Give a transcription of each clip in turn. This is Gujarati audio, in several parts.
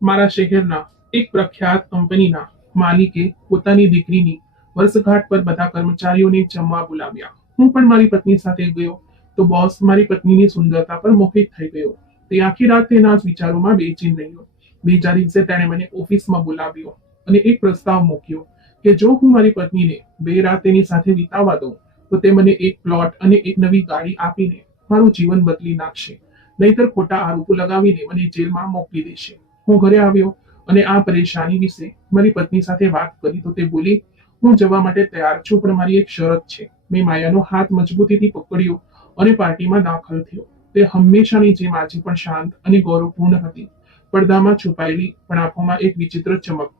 મારા શહેરના એક પ્રખ્યાત કંપનીના માલિકે પોતાની દીકરીની વર્ષગાંઠ પર બધા કર્મચારીઓને જમવા બોલાવ્યા. હું પણ મારી પત્ની સાથે ગયો તો બોસ મારી પત્નીની સુંદરતા પર મોહિત થઈ ગયો. તે આખી રાત તેના જ વિચારોમાં બેચેન રહ્યો. બીજા દિવસે તેણે મને ઓફિસમાં બોલાવ્યો અને એક પ્રસ્તાવ મૂક્યો કે જો હું મારી પત્નીને 2 રાત તેની સાથે વિતાવવા દઉં તો તે મને એક પ્લોટ અને એક નવી ગાડી આપીને મારું જીવન બદલી નાખશે, નહીતર ખોટા આરોપો લગાવીને મને જેલમાં મોકલી દેશે. હું ઘરે આવ્યો અને આ પરેશાની વિશે મારી પત્ની સાથે વાત કરી તો તે બોલી, હું જવા માટે તૈયાર છું, પણ મારી એક શરત છે. મેં માયાનો હાથ મજબૂતીથી પકડ્યો અને પાર્ટીમાં દાખલ થયો. તે હંમેશાની જેમ આજે પણ શાંત અને ગૌરવપૂર્ણ હતી. પડદામાં છુપાયેલી પણ આંખોમાં એક વિચિત્ર ચમક.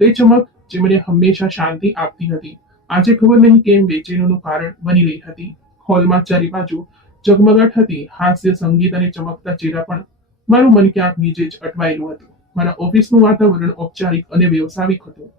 તે ચમક જે મને હંમેશા શાંતિ આપતી હતી આજે ખબર નહીં કેમ બેચેનીનું કારણ બની રહી હતી. હોલમાં ચારે બાજુ ઝગમગાટ હતી, હાસ્ય, સંગીત અને ચમકતા ચહેરા, પણ મારું મન ક્યાંક નીચે જ અટવાયેલું હતું. મારા ઓફિસનું વાતાવરણ ઔપચારિક અને વ્યવસાયિક હતું,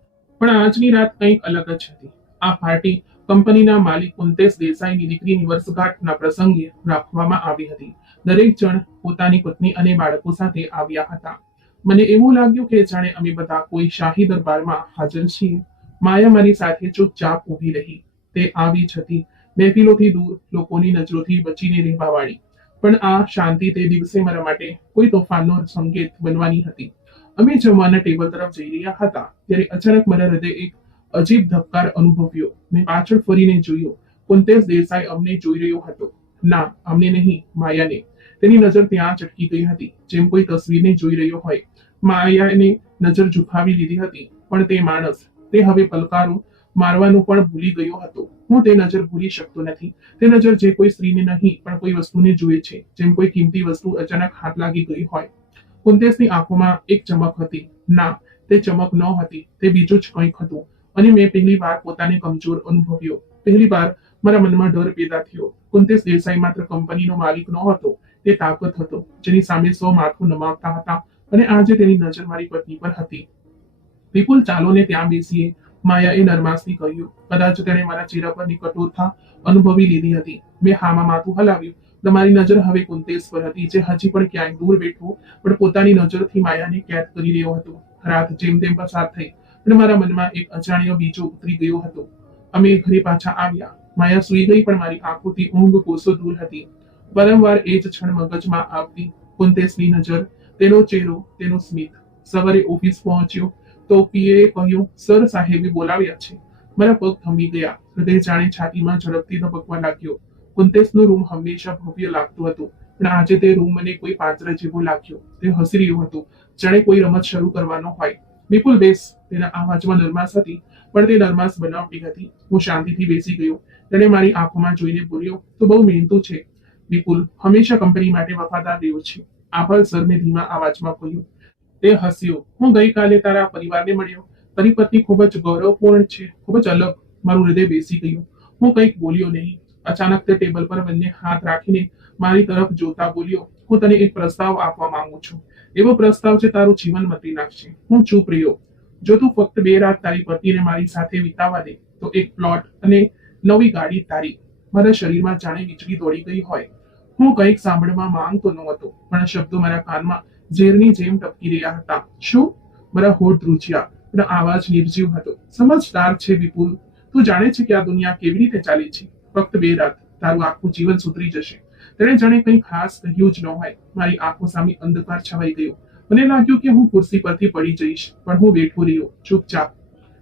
પણ આજની રાત કંઈક અલગ જ હતી. આ પાર્ટી કંપનીના માલિક કુંતેશ દેસાઈની દીકરીની વર્ષગાંઠના પ્રસંગે રાખવામાં આવી હતી. દરેક જણ પોતાની પત્ની અને બાળકો સાથે આવ્યા હતા. મને એવું લાગ્યું કે જાણે અમે બધા કોઈ શાહી દરબારમાં હાજર છીએ. માયા મારી સાથે ચૂપચાપ ઊભી રહી. તે આવી જ હતી, મહેફિલોથી દૂર, લોકોની નજરોથી બચીને રહેવા વાળી. પણ આ શાંતિ તે દિવસે મારા માટે કોઈ તોફાનનો સંકેત બનવાની હતી. અમે જમવાના ટેબલ તરફ જઈ રહ્યા હતા ત્યારે અચાનક મારા હૃદય એક અજીબ ધબકાર અનુભવ્યો. મેં પાછળ ફરીને જોયો. કુંતેશ દેસાઈ અમને જોઈ રહ્યો હતો. ના, અમને નહીં, માયાને. તેની નજર ત્યાં જ અટકી ગઈ હતી, જેમ કોઈ તસવીરને જોઈ રહ્યો હોય. માયાને નજર ઝુકાવી લીધી હતી, પણ તે માણસ, તે હવે પલકારો મારવાનું પણ ભૂલી ગયો હતો. હું તે નજર ભૂલી શકતો નથી. તે નજર જે કોઈ સ્ત્રીને નહીં પણ કોઈ વસ્તુને જુએ છે, જેમ કોઈ કિંમતી વસ્તુ અચાનક હાથ લાગી ગઈ હોય. કુંતેશની આંખોમાં એક ચમક હતી. ના, તે ચમક ન હતી, તે બીજું જ કંઈક હતું. અને મેં પહેલી વાર પોતાને કમજોર અનુભવ્યો. પહેલી વાર મારા મનમાં ડર પેદા થયો. કુંતેશ દેસાઈ માત્ર કંપનીનો માલિક નહોતો, તે તાકાત હતો જેની સામે સૌ માથું નમાવતા હતા. અને આજે તેની નજર મારી પત્ની પર હતી. વિપુલ, ચાલો ને ત્યાં બેસીએ, માયાએ નરમાશથી કહ્યું. કદાચ તેણે મારા ચહેરા પરની કઠોરતા અનુભવી લીધી હતી. મેં હામાં માથું હલાવ્યું. તમારી નજર હવે કુંતેશ પર હતી, જે હજી પણ ક્યાંક દૂર બેઠો પણ પોતાની નજરથી માયાને કેદ કરી રહ્યો હતો. રાત જેમ તેમ પસાર થઈ અને મારા મનમાં એક અજાણ્યો બીજો ઉતરી ગયો હતો. અમે ઘરે પાછા આવ્યા. માયા સૂઈ ગઈ, પણ મારી આંખોથી ઊંઘ કોસો દૂર હતી. વારંવાર એ જ ક્ષણ મગજમાં આવતી. કુંતેશની નજર, તેનો ચહેરો, તેનું સ્મિત. સવારે ઓફિસ પહોંચ્યો તો પીએ કહ્યું, સર, સાહેબે બોલાવ્યા છે. મારા પગ થંભી ગયા. હૃદય જાણે છાતીમાં ઝડપથી ધબકવા લાગ્યો. કુંતેશનો રૂમ હંમેશા ભવ્ય લાગતો હતો, પણ આજે તે રૂમ મને કોઈ પાંજરા જેવો લાગ્યો. તે હસી રહ્યો હતો, જાણે કોઈ રમત શરૂ કરવાનો હોય. વિપુલ, બેસ. તેના અવાજમાં નરમાશ હતી, પણ તે નરમાશ બનાવટી હતી. હું શાંતિથી બેસી ગયો. તેણે મારી આંખોમાં જોઈને બોલ્યો, તું બહુ મહેનતુ છે. વિપુલ હંમેશા કંપની માટે વફાદાર રહ્યો છે. આભાર સર, મેં ધીમા અવાજમાં કહ્યું. તે હસ્યો. હું ગઈકાલે તારા પરિવારને મળ્યો. તારી પત્ની ખૂબ જ ગૌરવપૂર્ણ છે, ખૂબ જ અલગ. મારું હૃદય બેસી ગયું. હું કંઈક બોલ્યો નહીં. અચાનક તે ટેબલ પર બંને હાથ રાખીને મારી તરફ જોતા બોલ્યો, હું તને એક પ્રસ્તાવ આપવા માંગુ છું. એવો પ્રસ્તાવ જે તારું જીવન બદલી નાખશે. હું ચૂપ રહ્યો. જો તું ફક્ત 2 રાત તારી પત્નીને મારી સાથે વિતાવવા દે તો એક પ્લોટ અને નવી ગાડી તારી. મારા શરીરમાં જાણે વીજળી દોડી ગઈ હોય. હું કંઈક સાંભળવા માંગતો નહોતો, પણ શબ્દો મારા કાનમાં ઝેરની જેમ ટપકી રહ્યા હતા. શું? મારા હોઠ ધ્રુજ્યા, પણ આવાજ નિર્જીવ હતો. સમજદાર છે વિપુલ. તું જાણે છે કે આ દુનિયા કેવી રીતે ચાલે છે. ફક્ત 2 રાત, તારું આખું જીવન સુધરી જશે. તેણે જાણે કંઈ ખાસ કહ્યું જ ન હોય. મારી આંખો સામે અંધકાર છવાઈ ગયો. મને લાગ્યું કે હું ખુરશી પરથી પડી જઈશ, પણ હું બેઠો રહ્યો, ચૂપચાપ.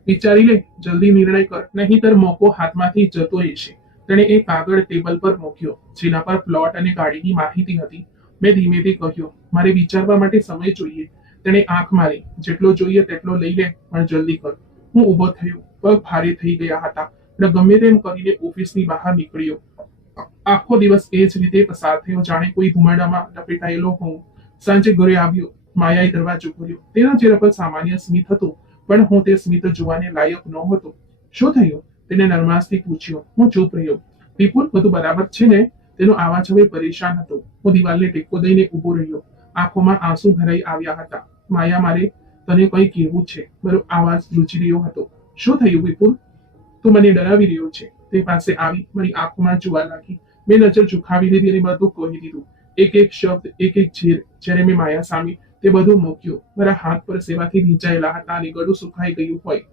વિચારી લે, જલ્દી નિર્ણય કર, નહીંતર મોકો હાથમાંથી જતો રહેશે. તેણે એક કાગળ ટેબલ પર મૂક્યો, જેના પર પ્લોટ અને ગાડીની માહિતી હતી. મેં ધીમેથી કહ્યું, મારે વિચારવા માટે સમય જોઈએ. તેણે આંખ મારી. જેટલો જોઈએ તેટલો લઈ લે, પણ જલ્દી કર. હું ઊભો થયો. પગ ભારે થઈ ગયા હતા, પણ ગમે તેમ કરીને ઓફિસની બહાર નીકળ્યો. આખો દિવસ એ જ રીતે પસાર થયો, જાણે કોઈ ધુમાડામાં લપેટાયેલો હોઉં. સાંજે ઘરે આવ્યો. માયાએ દરવાજો ખોલ્યો. તેના ચહેરા પર સામાન્ય સ્મિત હતું, પણ હું તે સ્મિત જોવાને લાયક નહોતો. શું થયું? તેને નરમાશથી પૂછ્યું. હું ચૂપ રહ્યો. વિપુલ, બધું બરાબર છે ને? તેનો અવાજ હવે પરેશાન હતો. હું દિવાલને ટેકો દઈને ઊભો રહ્યો. આંખોમાં આંસુ ભરાઈ આવ્યા હતા. માયા, મારે તને કંઈ કહેવું છે. મારો અવાજ ધ્રુજી રહ્યો હતો. શું થયું વિપુલ? તું મને ડરાવી રહ્યો છે. તે પાસે આવી મારી આંખોમાં જોવા લાગી. મેં નજર ઝુકાવી લીધી અને બધું કહી દીધું. એક એક શબ્દ, એક એક ઝેર. જ્યારે મેં માયા સામે તે બધું મૂક્યું. મારા હાથ પર સેવાથી ભીંચાયેલા હતા અને ગળું સુખાઈ ગયું હોય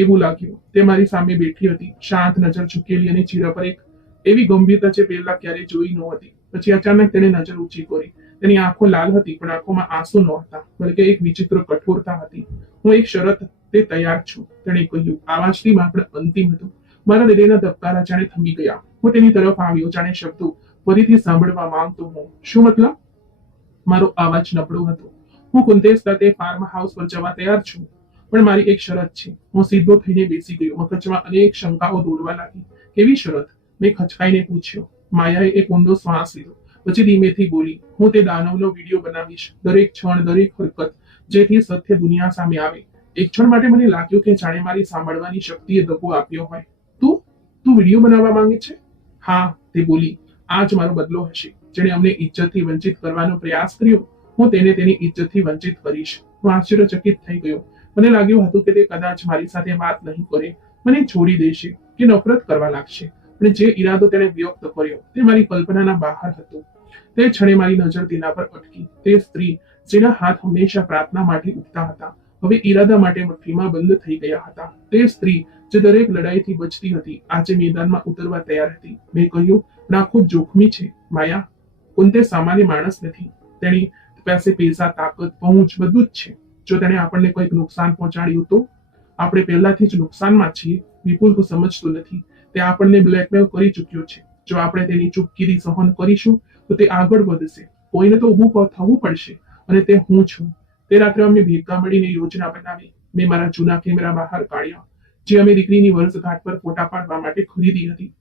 એવું લાગ્યું. તે મારી સામે બેઠી હતી, શાંત નજર ઝૂકેલી અને ચહેરા પર એક એવી ગંભીરતા જે પહેલા ક્યારેય જોઈ નહોતી. પછી અચાનક તેણે નજર ઊંચી કરી. તેની આંખો લાલ હતી, પણ આંખોમાં આંસુ નહોતા, બલકે એક વિચિત્ર કઠોરતા હતી. હું એક શરત તે તૈયાર છું, તેણે કહ્યું. આવાજથી માત્ર અંતિમ હતું. મારા હૃદયના ધબકારા જાણે થમી ગયા. હું તેની તરફ આવ્યો, જાણે શબ્દો ફરીથી સાંભળવા માંગતો હું. શું મતલબ? મારો અવાજ નબળો હતો. હું કુંતેશ સાથે ફાર્મ હાઉસ પર જવા તૈયાર છું, પણ મારી એક શરત છે. હું સીધો થઈને બેસી ગયો. મગજમાં અનેક શંકાઓ દોડવા લાગી. કેવી શરત? મેં ખચકાઈને પૂછ્યું. માયાએ એક ઊંડો શ્વાસ લીધો. પછી ધીમેથી બોલી. હું તે દાનવનો વિડીયો બનાવીશ, દરેક ક્ષણ, દરેક હરકત, જેથી સત્ય દુનિયા સામે આવે. એક ક્ષણ માટે મને લાગ્યું કે જાણે મારી સાંભળવાની શક્તિએ દગો આપ્યો હોય. તું તું વિડીયો બનાવવા માંગે છે? હા, તે બોલી. આ જ મારો બદલો હશે. જેણે અમને ઇજ્જતથી વંચિત કરવાનો પ્રયાસ કર્યો, હું તેને તેની ઇજ્જતથી વંચિત કરીશ. હું આશ્ચર્યચકિત થઈ ગયો. મને લાગ્યું હતું કે તે કદાચ મારી સાથે વાત નહીં કરે, મને છોડી દેશે કે નફરત કરવા લાગશે. અને જે ઈરાદો તેણે વ્યક્ત કર્યો તે મારી કલ્પનાના બહાર હતો. તે ક્ષણે મારી નજર તેના પર અટકી. તે સ્ત્રી જેના હાથ હંમેશા પ્રાર્થના માટે ઉઠતા હતા, હવે ઈરાદા માટે મુઠ્ઠીમાં બંધ થઈ ગયા હતા. તે સ્ત્રી જે દરેક લડાઈથી બચતી હતી, આજે મેદાનમાં ઉતરવા તૈયાર હતી. મેં કહ્યું, ના, ખૂબ જોખમી છે માયા. કુંતે સામાન્ય માણસ નથી. તેની પાસે પૈસા, તાકાત, પહોંચ બધું જ છે. જો તેણે આપણને કોઈક નુકસાન પહોંચાડ્યું તો આપણે પહેલાથી જ નુકસાનમાં છીએ. વિપુલ તું સમજતો નથી. તે આપણને બ્લેકમેલ કરી ચૂક્યો છે. જો આપણે તેની ચૂપકીદી સહન કરીશું તો તે આગળ વધશે. કોઈને તો ઊભું થવું પડશે, અને તે હું છું. તે રાત્રે અમે ભેગા મળીને યોજના બનાવી. મેં મારા જૂના કેમેરા બહાર કાઢ્યા, જે અમે દીકરીની વર્ષગાંઠ પર ફોટા પાડવા માટે ખરીદી હતી.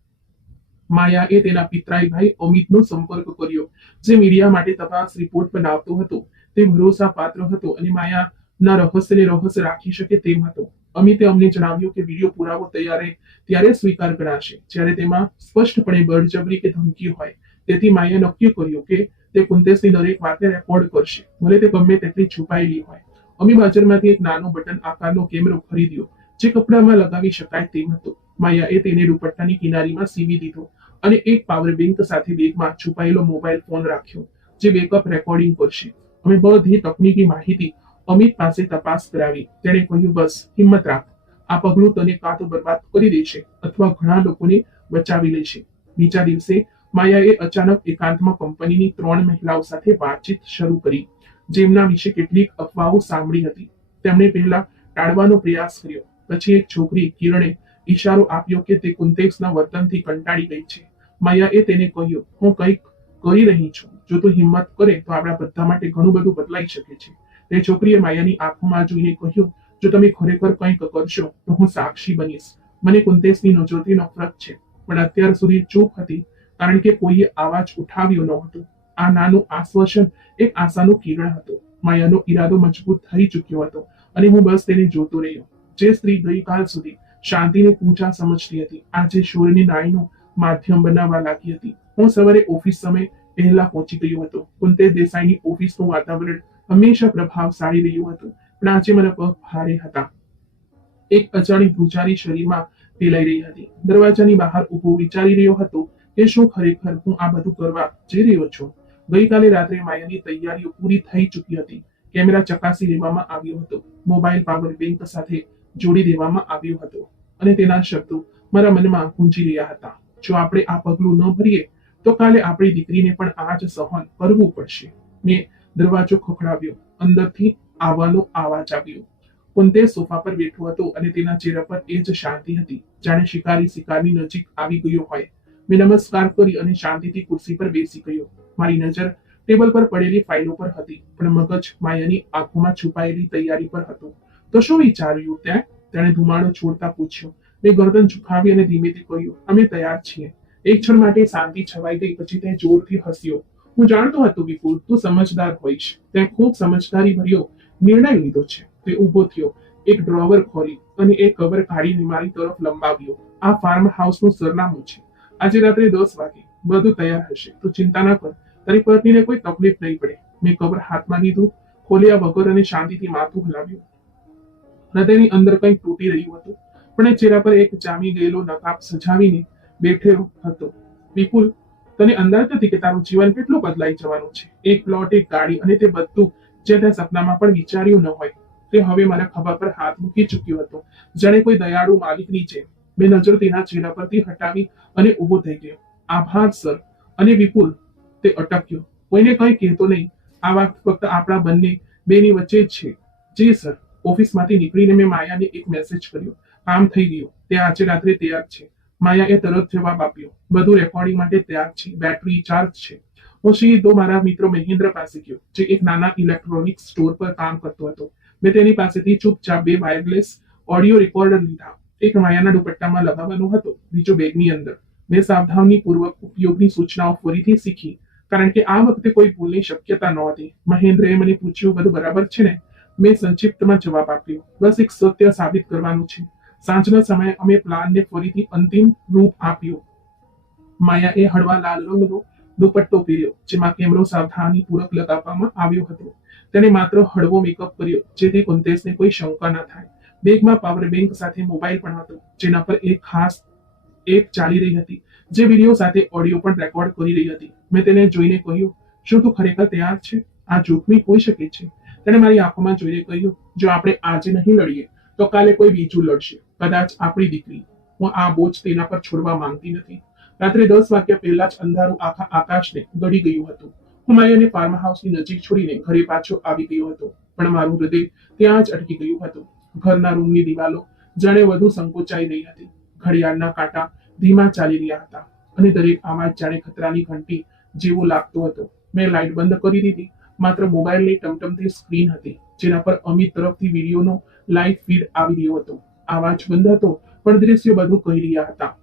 માયાએ તેના પિતરાઈ ભાઈ અમિતનો સંપર્ક કર્યો, જે મીડિયા માટે તપાસ રિપોર્ટ બનાવતો હતો. તે ભરોસાપાત્ર હતો અને માયાના રહસ્યને રહસ્ય રાખી શકે તેમ હતો. અમિતે અમને જણાવ્યું કે વિડીયો પુરાવો ત્યારે સ્વીકાર કરાશે જ્યારે તેમાં સ્પષ્ટપણે બળજબરી કે ધમકી હોય. તેથી માયાએ નક્કી કર્યું કે તે કુંતેશની દરેક વાતને રેકોર્ડ કરશે, ભલે તે ગમે તેટલી છુપાયેલી હોય. અમે બજારમાંથી એક નાનો બટન આકારનો કેમેરો ખરીદ્યો, જે કપડામાં લગાવી શકાય તેમ હતો. માયાએ તેને દુપટ્ટાની કિનારીમાં સીવી દીધો અને એક પાવર બેંક સાથે બેગમાં છુપાયેલો મોબાઈલ ફોન રાખ્યો, જે બેકઅપ રેકોર્ડિંગ કરશે. અમે બધી તકનીકી માહિતી અમિત પાસે તપાસ કરાવી. તેણે કહ્યું, બસ હિંમત રાખ. આ પગલું તને કાં તો બરબાદ કરી દેશે અથવા ઘણા લોકોને બચાવી લેશે. બીજા દિવસે માયાએ અચાનક એકાંતમાં કંપનીની 3 મહિલાઓ સાથે વાતચીત શરૂ કરી, જેમના વિશે કેટલીક અફવાઓ સાંભળી હતી. તેમણે પહેલા ટાળવાનો પ્રયાસ કર્યો. પછી એક છોકરી કિરણે ઈશારો આપ્યો કે તે કુંતેશના વર્તનથી કંટાળી ગઈ છે. માયાએ તેને કહ્યું, હું કંઈક કરી રહી છું. જો તું હિંમત કરે તો આપણા બધા માટે ઘણું બધું બદલાઈ શકે છે. તે છોકરીએ માયાની આંખોમાં જોઈને કહ્યું, જો તમે ખરેખર કંઈક કરશો તો હું સાક્ષી બનીશ. મને કુંતેશની નજરથી નફરત છે, પણ અત્યાર સુધી ચૂપ હતી કારણ કે કોઈએ અવાજ ઉઠાવ્યો ન હતો. આ નાનું આશ્વાસન એક આશાનું કિરણ હતું. માયાનો ઈરાદો મજબૂત થઈ ચૂક્યો હતો અને હું બસ તેને જોતો રહ્યો. જે સ્ત્રી ગઈકાલ સુધી શાંતિને પૂજા સમજતી હતી, આજે શોરની નાળીનું માધ્યમ બનાવવા લાગી હતી. હું સવારે ઓફિસ સમય પહેલા પહોંચી ગયો હતો. કુંતેશ દેસાઈની ઓફિસનું વાતાવરણ હંમેશા પ્રભાવશાળી રહ્યું હતું, પણ આજે મારા પગ ભારે હતા. એક અજાણી ધ્રુજારી શરીરમાં ફેલાઈ રહી હતી. દરવાજાની બહાર ઊભો વિચારી રહ્યો હતો કે શું ખરેખર હું આ બધું કરવા જઈ રહ્યો છું. ગઈકાલે રાત્રે માયાની તૈયારીઓ પૂરી થઈ ચૂકી હતી. કેમેરા ચકાસી લેવામાં આવ્યો હતો, મોબાઈલ પાવર બેંક સાથે જોડી દેવામાં આવ્યો હતો, અને તેના શબ્દો મારા મનમાં ગુંજી રહ્યા હતા. જો આપણે આ પગલું ન ભરીએ તો કાલે આપણી દીકરીને પણ આ જ સહન કરવું પડશે. મેં દરવાજો ખખડાવ્યો. અંદરથી આવવાનો અવાજ આવ્યો. કુંતેશ સોફા પર બેઠો હતો અને તેના ચહેરા પર એ જ શાંતિ હતી, જાણે શિકારી શિકારની નજીક આવી ગયો હોય. મેં નમસ્કાર કરી અને શાંતિથી ખુરશી પર બેસી ગયો. મારી નજર ટેબલ પર પડેલી ફાઇલો પર હતી, પણ મગજ માયાની આંખોમાં છુપાયેલી તૈયારી પર હતું. તો શું વિચાર્યું ત્યાં? તેણે ધુમાડો છોડતા પૂછ્યું. મેં ગરદન ઝુકાવી અને ધીમેથી કહ્યું, અમે તૈયાર છીએ. એક ક્ષણ માટે શાંતિ છવાઈ ગઈ. પછી તે જોરથી હસ્યો. હું જાણતો હતો વિપુલ, તું સમજદાર હોઈશ. તે ખૂબ સમજદારી ભર્યો નિર્ણય લીધો છે. તે ઊભો થયો, એક ડ્રોવર ખોલી અને એક કવર કાઢીને મારી તરફ લંબાવ્યો. આ ફાર્મ હાઉસનું સરનામું છે. આજે રાત્રે 10 વાગે બધું તૈયાર હશે. તું ચિંતા ન કર. તારી પત્નીને કોઈ તકલીફ નહીં પડે. મેં કવર હાથમાં લીધું, ખોલ્યા વગર અને શાંતિથી માથું હલાવ્યું. હૃદયની અંદર કંઈક તૂટી રહ્યું હતું, પણ એ ચહેરા પર એક જામી ગયેલો નકાબ સજાવીને બેઠેલો હતો. વિપુલ, તને અંદાજ નથી કે તારું જીવન કેટલું બદલાઈ જવાનું છે. એક પ્લોટ, એક ગાડી, અને તે બધું જે તે સપનામાં પણ વિચાર્યું ન હોય. તે હવે મારા ખભા પર હાથ મૂકી ચૂક્યો હતો, જાણે કોઈ દયાળુ માલિકની જેમ. મેં નજર તેના ચહેરા પરથી હટાવી અને ઊભો થઈ ગયો. આભાર સર. અને વિપુલ, તે અટક્યો. કોઈને કંઈ કહેતો નહીં. આ વાત ફક્ત આપણા બેની વચ્ચે જ છે. જી સર. ઓફિસમાંથી નીકળીને મેં માયાને એક મેસેજ કર્યો. કામ થઈ ગયું. તે આજે રાત્રે તૈયાર છે. માયાએ તરત જવાબ આપ્યો. બધું રેકોર્ડિંગ માટે તૈયાર છે. બેટરી ચાર્જ છે. હું સીધો મારા મિત્ર મહેન્દ્ર પાસે ગયો, જે એક નાના ઇલેક્ટ્રોનિક્સ સ્ટોર પર કામ કરતો હતો. મેં તેની પાસેથી ચૂપચાપ 2 વાયરલેસ ઓડિયો રેકોર્ડર લીધા. એક માયાના દુપટ્ટામાં લગાવવાનો હતો, બીજો બેગની અંદર. મેં સાવધાનીપૂર્વક ઉપયોગની સૂચનાઓ ફરીથી શીખી, કારણ કે આ વખતે કોઈ ભૂલની શક્યતા નહોતી. મહેન્દ્રએ મને પૂછ્યું, બધું બરાબર છે ને? મેં સંક્ષિપ્તમાં જવાબ આપ્યો, બસ એક સત્ય સાબિત કરવાનું છે. સાંજના સમયે અમે પ્લાનને ફરીથી અંતિમ રૂપ આપ્યું. માયાએ હળવા લાલ રંગનો દુપટ્ટો પહેર્યો, જેમાં કેમેરો સાવધાનીપૂર્વક લગાવવામાં આવ્યો હતો. તેણે માત્ર હળવો મેકઅપ કર્યો, જેથી કુંતેશને કોઈ શંકા ન થાય. બેગમાં પાવર બેંક સાથે મોબાઈલ પણ હતો, જેના પર એક ખાસ એપ ચાલી રહી હતી, જે વિડીયો સાથે ઓડિયો પણ રેકોર્ડ કરી રહી હતી. મેં તેને જોઈને કહ્યું, શું તું ખરેખર તૈયાર છે? આ જોખમી હોઈ શકે છે. તેણે મારી આંખોમાં જોઈને કહ્યું, જો આપણે આજે નહીં લડીએ તો કાલે કોઈ બીજું લડશે, કદાચ આપણી દીકરી. હું આ બોજ તેના પર છોડવા માંગતી નથી. રાત્રે 10 વાગ્યા પહેલા જ અંધારું આખા આકાશને ગળી ગયું હતું. હું માયાને ફાર્મ હાઉસની નજીક છોડીને ઘરે પાછો આવી ગયો હતો, પણ મારું હૃદય ત્યાં જ અટકી ગયું હતું. ઘરના રૂમની દિવાલો જાણે વધુ સંકોચાઈ રહી હતી. ઘડિયાળના કાંટા ધીમા ચાલી રહ્યા હતા, અને દરેક અવાજ જાણે ખતરાની ઘંટી જેવો લાગતો હતો. મેં લાઇટ બંધ કરી દીધી. માત્ર મોબાઈલની ટમટમતી સ્ક્રીન હતી, જેના પર અમિત તરફથી વિડીયોનો લાઈવ ફીડ આવી રહ્યો હતો. અવાજ બંધ હતો, પણ દ્રશ્યો બધું કહી રહ્યા હતા.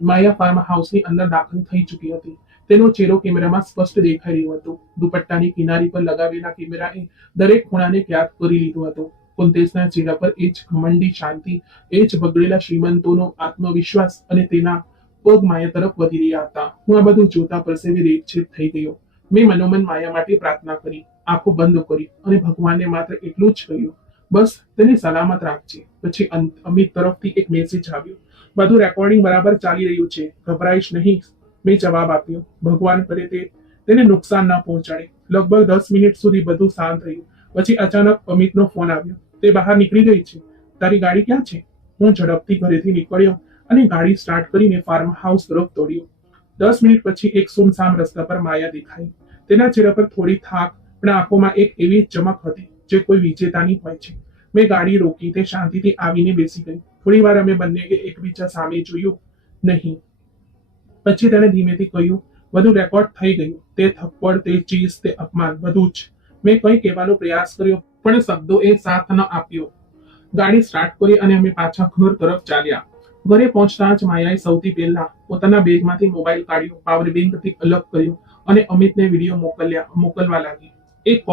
માયા ફાર્મ હાઉસની અંદર દાખલ થઈ ચૂકી હતી. તેનો ચહેરો કેમેરામાં સ્પષ્ટ દેખાઈ રહ્યો હતો. દુપટ્ટાની કિનારી પર લગાવેલા કેમેરાએ દરેક ખૂણાને કેદ કરી લીધો હતો. કુંતેશના ચહેરા પર એ જ ઘમંડી શાંતિ, એ જ બગડેલા શ્રીમંતોનો આત્મવિશ્વાસ, અને તેના પગ માયા તરફ વધી રહ્યા હતા. હું આ બધું જોતા પરસેવે રેપછેપ થઈ ગયો. મેં મનોમન માયા માટે પ્રાર્થના કરી, આંખો બંધ કરી, અને ભગવાનને માત્ર એટલું જ કહ્યું, બસ તેને સલામત રાખજે. પછી અમિત તરફથી એક મેસેજ આવ્યો, બધું રેકોર્ડિંગ બરાબર ચાલી રહ્યું છે, ગભરાઈશ નહીં. મેં જવાબ આપ્યો, ભગવાન કરે તેને નુકસાન ન પહોંચાડે. લગભગ 10 મિનિટ સુધી બધું શાંત રહ્યું. પછી અચાનક અમિતનો ફોન આવ્યો. તે બહાર નીકળી ગઈ છે. તારી ગાડી ક્યાં છે? હું ઝડપથી ઘરેથી નીકળ્યો અને ગાડી સ્ટાર્ટ કરીને ફાર્મ હાઉસ તરફ દોડ્યો. 10 મિનિટ પછી એક સુમસામ રસ્તા પર માયા દેખાઈ. તેના ચહેરા પર થોડી થાક, પણ આંખોમાં એક એવી ચમક હતી જે કોઈ વિજેતાની હોય છે. મેં ગાડી રોકી. તે શાંતિથી આવીને બેસી ગઈ. થોડી વાર અમે બંને એકબીજા સામે જોયું નહીં. પછી તેણે ધીમેથી કહ્યું, બધું રેકોર્ડ થઈ ગયું. તે થપ્પડ, તે ચીઝ, તે અપમાન, બધું જ. મેં કંઈ કહેવાનો પ્રયાસ કર્યો, પણ શબ્દોએ સાથ ન આપ્યો. ગાડી સ્ટાર્ટ કરી અને અમે પાછા ઘર તરફ ચાલ્યા. ઘરે પહોંચતા જ માયાએ સૌથી પહેલા પોતાના બેગમાંથી મોબાઈલ કાઢ્યો, પાવર બેંકથી અલગ કર્યો, અને અમિતને વિડીયો મોકલવા લાગી. એક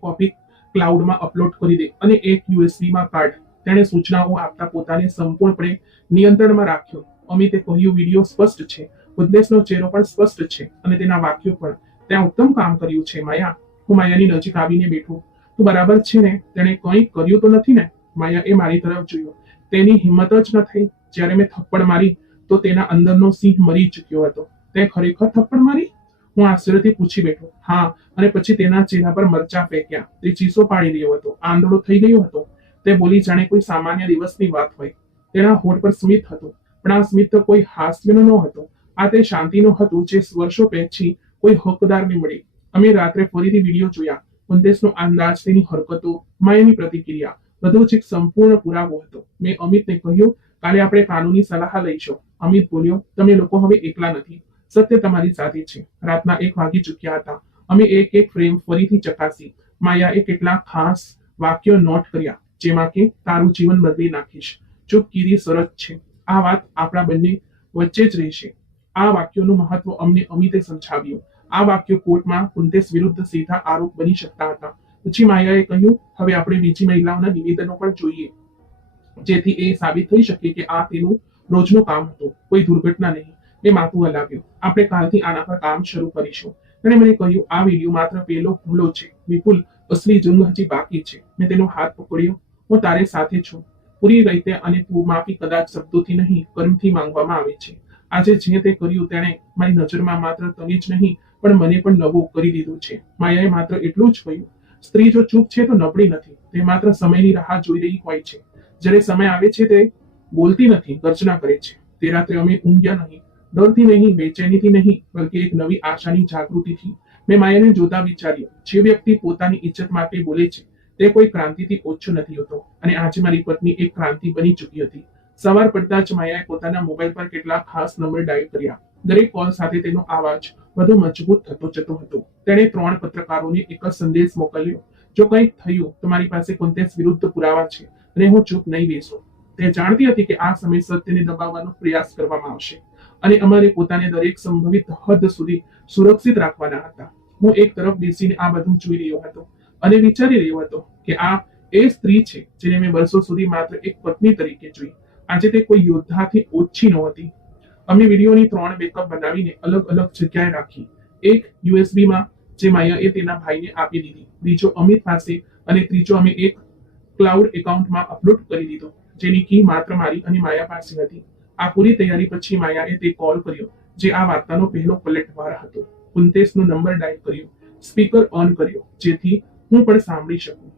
કોપી ક્લાઉડમાં અપલોડ કરી દે અને એક યુએસબીમાં કાઢ. તેણે સૂચનાઓ આપતા પોતાને સંપૂર્ણપણે નિયંત્રણમાં રાખ્યો. અમિતે કહ્યું, વિડીયો સ્પષ્ટ છે, કુંતેશનો ચહેરો પણ સ્પષ્ટ છે, અને તેના વાક્યો પણ. ત્યાં ઉત્તમ કામ કર્યું છે માયા. હું માયાની નજીક આવીને બેઠો. તું બરાબર છે ને? તેણે કંઈ કર્યું તો નથી ને? માયાએ મારી તરફ જોયો. તેની હિંમત જ ન થઈ. જ્યારે મેં થપ્પડ મારી તો તેના અંદરનો સિંહ મરી ચૂક્યો હતો. તે ખરેખર થપ્પડ મારી? હું આશ્ચર્યથી પૂછી બેઠો. હા. અને પછી તેના ચહેરા પર મરચા ફેંક્યા. તે ચીસો પાડી રહ્યો હતો, આંધળો થઈ ગયો હતો. તે બોલી જાણે કોઈ સામાન્ય દિવસની વાત હોય. તેના હોઠ પર સ્મિત હતું, પણ આ સ્મિત કોઈ હાસ્યનો ન હતો. આ તે શાંતિનો હતું જે વર્ષો પછી કોઈ હકદારને મળી. અમે રાત્રે ફરીથી વિડીયો જોયા. કુંતેશનો અંદાજ, તેની હરકતો, માયાની પ્રતિક્રિયા, બધું જ એક સંપૂર્ણ પુરાવો હતો. મેં અમિતને કહ્યું, કાલે આપણે કાનૂની સલાહ લઈશું. અમિત બોલ્યો, તમે લોકો હવે એકલા નથી. સત્ય તમારી સાથે છે. રાતના 1 વાગી ચૂક્યા હતા. અમે એક ફ્રેમ ફરીથી ચકાસી. માયાએ કેટલાક ખાસ વાક્યો નોટ કર્યા, જેમાં કે તારું જીવન બદલી નાખીશ, ચૂપકીદી શરત છે, આ વાત આપણા બંને વચ્ચે જ રહેશે. આ વાક્યોનું મહત્વ અમને અમિતે સમજાવ્યું. આ વાક્યો કોર્ટમાં કુંતેશ વિરુદ્ધ સીધા આરોપ બની શકતા હતા. પછી માયાએ કહ્યું, હવે આપણે બીજી મહિલાઓના નિવેદનો પણ જોઈએ, જેથી એ સાબિત થઈ શકે કે આ તેનું રોજનું કામ હતું, કોઈ દુર્ઘટના નહીં. મેં માથું હલાવ્યું. આપણે કાલથી આના પર કામ શરૂ કરીશું. તેણે મને કહ્યું, આ વિડીયો માત્ર પહેલો હુમલો છે, વિપુલ, અસલી જંગ હજી બાકી છે. મેં તેનો હાથ પકડ્યો. હું તારે સાથે છું, પૂરી રીતે, અને માફી કદાચ શબ્દોથી નહીં, કર્મથી માંગવામાં આવે છે. આજે જે તે કર્યું તેણે મારી નજરમાં માત્ર તને જ નહીં, પણ મને પણ નવું કરી દીધું છે. માયાએ માત્ર એટલું જ કહ્યું, સ્ત્રી જો ચૂપ છે તો નબળી નથી, તે માત્ર સમયની રાહ જોઈ રહી હોય છે. જ્યારે સમય આવે છે તે બોલતી નથી, ગર્જના કરે છે. તે રાત્રે અમે ઊંઘ્યા નહીં, ડરથી નહીં, બેચેનીથી નહીં, બલ્કि એક નવી આશાની જાગૃતિથી. મેં માયાને જોતા વિચાર્યું, જે વ્યક્તિ પોતાની ઇજ્જત માટે બોલે છે તે કોઈ ક્રાંતિથી ઓછો નથી હોતો. અને આજે મારી પત્ની એક ક્રાંતિ બની ચૂકી હતી. સવાર પડતા જ માયાએ પોતાના મોબાઈલ પર કેટલાક ખાસ નંબર ડાયલ કર્યા. દરેક કોલ સાથે તેનો અવાજ વધુ મજબૂત થતો જતો હતો. તેણે 3 પત્રકારોને એક જ સંદેશ મોકલ્યો, જો કંઈક થયું તો મારી પાસે કોન્ટેસ વિરુદ્ધ પુરાવા છે અને હું ચૂપ નહીં બેસું. તે જાણતી હતી કે આ સમય સત્યને દબાવવાનો પ્રયાસ કરવામાં આવશે અને અમારે પોતાને દરેક સંભવિત હદ સુધી સુરક્ષિત રાખવાના હતા. હું એક તરફ બેસીને આ બધું જોઈ રહ્યો હતો અને વિચારી રહ્યો હતો કે આ એ સ્ત્રી છે જેને મેં વર્ષો સુધી માત્ર એક પત્ની તરીકે જોઈ. આજે તે કોઈ યોદ્ધાથી ઓછી નહોતી. અમે વિડીયોની 3 બેકઅપ બનાવીને અલગ અલગ જગ્યાએ રાખી. એક યુએસબી માં જે માયાએ તેના ભાઈને આપી દીધી, બીજો અમિત પાસે અને ત્રીજો અમે એક ક્લાઉડ એકાઉન્ટમાં અપલોડ કરી દીધો, જેની કી માત્ર મારી અને માયા પાસે હતી. આ પૂરી તૈયારી પછી માયાએ તે કોલ કર્યો જે આ વાર્તાનો પહેલો પલટવાર હતો. કુંતેશનો નંબર ડાયલ કર્યો, સ્પીકર ઓન કર્યો જેથી હું પણ સાંભળી શકું.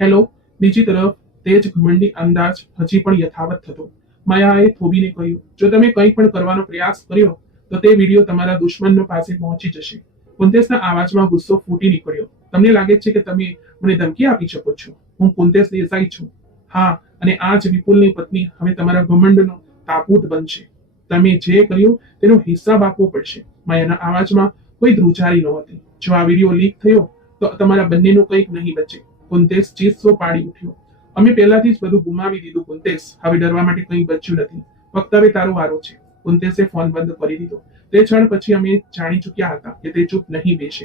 હેલો. બીજી તરફ તે જ ઘમંડી અંદાજ હજી પણ યથાવત થતો. માયાએ થોબીને કહ્યું, જો તમે કંઈ પણ કરવાનો પ્રયાસ કર્યો તો તે વિડીયો તમારા દુશ્મનો પાસે પહોંચી જશે. કુંતેશના અવાજમાં ગુસ્સો ફૂટી નીકળ્યો. તમને લાગે છે કે તમે મને ધમકી આપી શકો છો? હું કુંતેશ દેસાઈ છું. હા, અને આ જ વિપુલની પત્ની હવે તમારા ઘમંડનો તાબૂત બનશે. તમે જે કર્યું તેનો હિસાબ આપવો પડશે. માયાના અવાજમાં કોઈ ધ્રુજારી નહોતી. જો આ વિડીયો લીક થયો તો તમારા બંનેનું કંઈક નહીં બચે. કુંતેશ ચીસો પાડી ઉઠ્યો. અમે પહેલાથી જ બધું ગુમાવી દીધું કુંતેશ. હવે ડરવા માટે કંઈ બચ્યું નથી. ફક્ત હવે તારો વારો છે. કુંતેશે ફોન બંધ કરી દીધો. તે ક્ષણ પછી અમે જાણી ચૂક્યા હતા કે તે ચૂપ નહીં બેસે.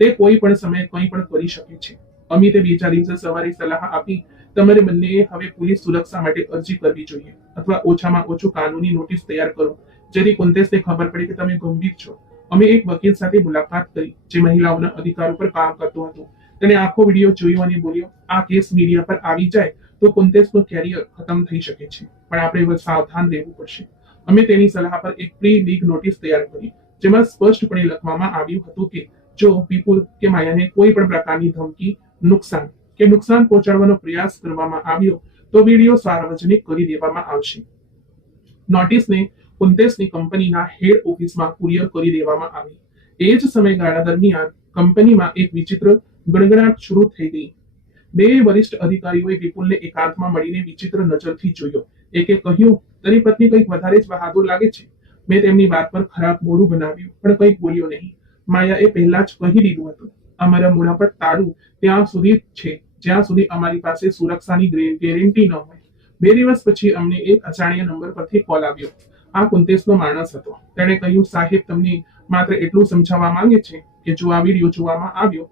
તે કોઈ પણ સમયે કંઈ પણ કરી શકે છે. અમિતે બીજા દિવસે સવારે સલાહ આપી, તમારે બંનેએ હવે પોલીસ સુરક્ષા માટે અરજી કરવી જોઈએ અથવા ઓછામાં ઓછું કાનૂની નોટિસ તૈયાર કરો જેથી કુંતેશને ખબર પડે કે તમે ગંભીર છો. અમે એક વકીલ સાથે મુલાકાત કરી જે મહિલાઓના અધિકારો પર કામ કરતો હતો. તેણે આખો વિડીયો જોયો અને બોલ્યો, આ કેસ મીડિયા પર આવી જાય તો કુંતેશનું કેરિયર ખતમ થઈ શકે છે, પણ આપણે સાવધાન રહેવું પડશે. અમે તેની સલાહ પર એક પ્રી લીગ નોટિસ તૈયાર કરી જેમાં સ્પષ્ટપણે લખવામાં આવ્યું હતું કે જો વિપુલ કે માયાને કોઈ પણ પ્રકારની ધમકી, નુકસાન પહોંચાડવાનો પ્રયાસ કરવામાં આવ્યો તો વિડીયો સાર્વજનિક કરી દેવામાં આવશે. નોટિસને કુંતેશની કંપનીના હેડ ઓફિસમાં કુરિયર કરી દેવામાં આવી. એ જ સમયગાળા દરમિયાન કંપનીમાં એક વિચિત્ર ગણગણાટ શરૂ થઈ ગઈ. 2 વરિષ્ઠ અધિકારીઓએ વિપુલને એકાંતમાં મળીને વિચિત્ર નજરથી જોયો. એકે કહ્યું, તારી પત્ની કંઈક વધારે જ બહાદુર લાગે છે. મેં તેમની વાત પર ખરાબ મોઢું બનાવ્યું પણ કંઈક બોલ્યો નહીં. માયાએ પહેલા જ કહી દીધું હતું, અમારા મોઢા પર તાળું ત્યાં સુધી છે જ્યાં સુધી અમારી પાસે સુરક્ષાની ગેરંટી ન હોય. 2 દિવસ પછી અમને એક અજાણ્યા નંબર પરથી કોલ આવ્યો. આ કુંતેશનો માણસ હતો. તેણે કહ્યું, સાહેબ તમને માત્ર એટલું સમજાવવા માંગે છે કે જો આ વિડીયો જોવામાં આવ્યો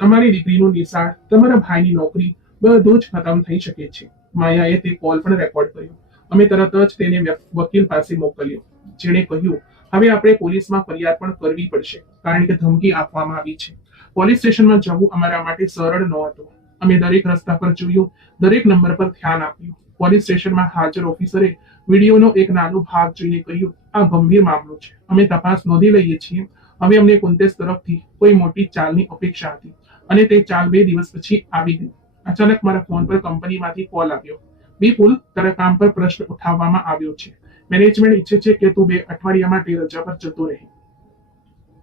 તમારી દીકરીનું નિશાળ, તમારા ભાઈની નોકરી બધું જ ખતમ થઈ શકે છે. માયાએ તે કોલ પણ રેકોર્ડ કર્યો. અમે તરત જ તેને વકીલ પાસે મોકલ્યો, જેણે કહ્યું, હવે આપણે પોલીસમાં ફરિયાદ પણ કરવી પડશે કારણ કે ધમકી આપવામાં આવી છે. પોલીસ સ્ટેશનમાં જવું અમારા માટે સરળ નહોતું. અમે દરેક રસ્તા પર જોયું, દરેક નંબર પર ધ્યાન આપ્યું. પોલીસ સ્ટેશનમાં હાજર ઓફિસરે વિડીયોનો એક નાનો ભાગ જોઈને કહ્યું, આ ગંભીર મામલો છે, અમે તપાસ નોંધી લઈએ છીએ. હવે અમને કુંતેશ તરફથી કોઈ મોટી ચાલની અપેક્ષા હતી અને તે ચાલ 2 દિવસ પછી આવી ગઈ. અચાનક મારા ફોન પર કંપનીમાંથી કોલ આવ્યો, વિપુલ, તારા કામ પર પ્રશ્ન ઉઠાવવામાં આવ્યો છે. મેનેજમેન્ટ ઈચ્છે છે કે તું 2 અઠવાડિયા માટે રજા પર જતો રહે.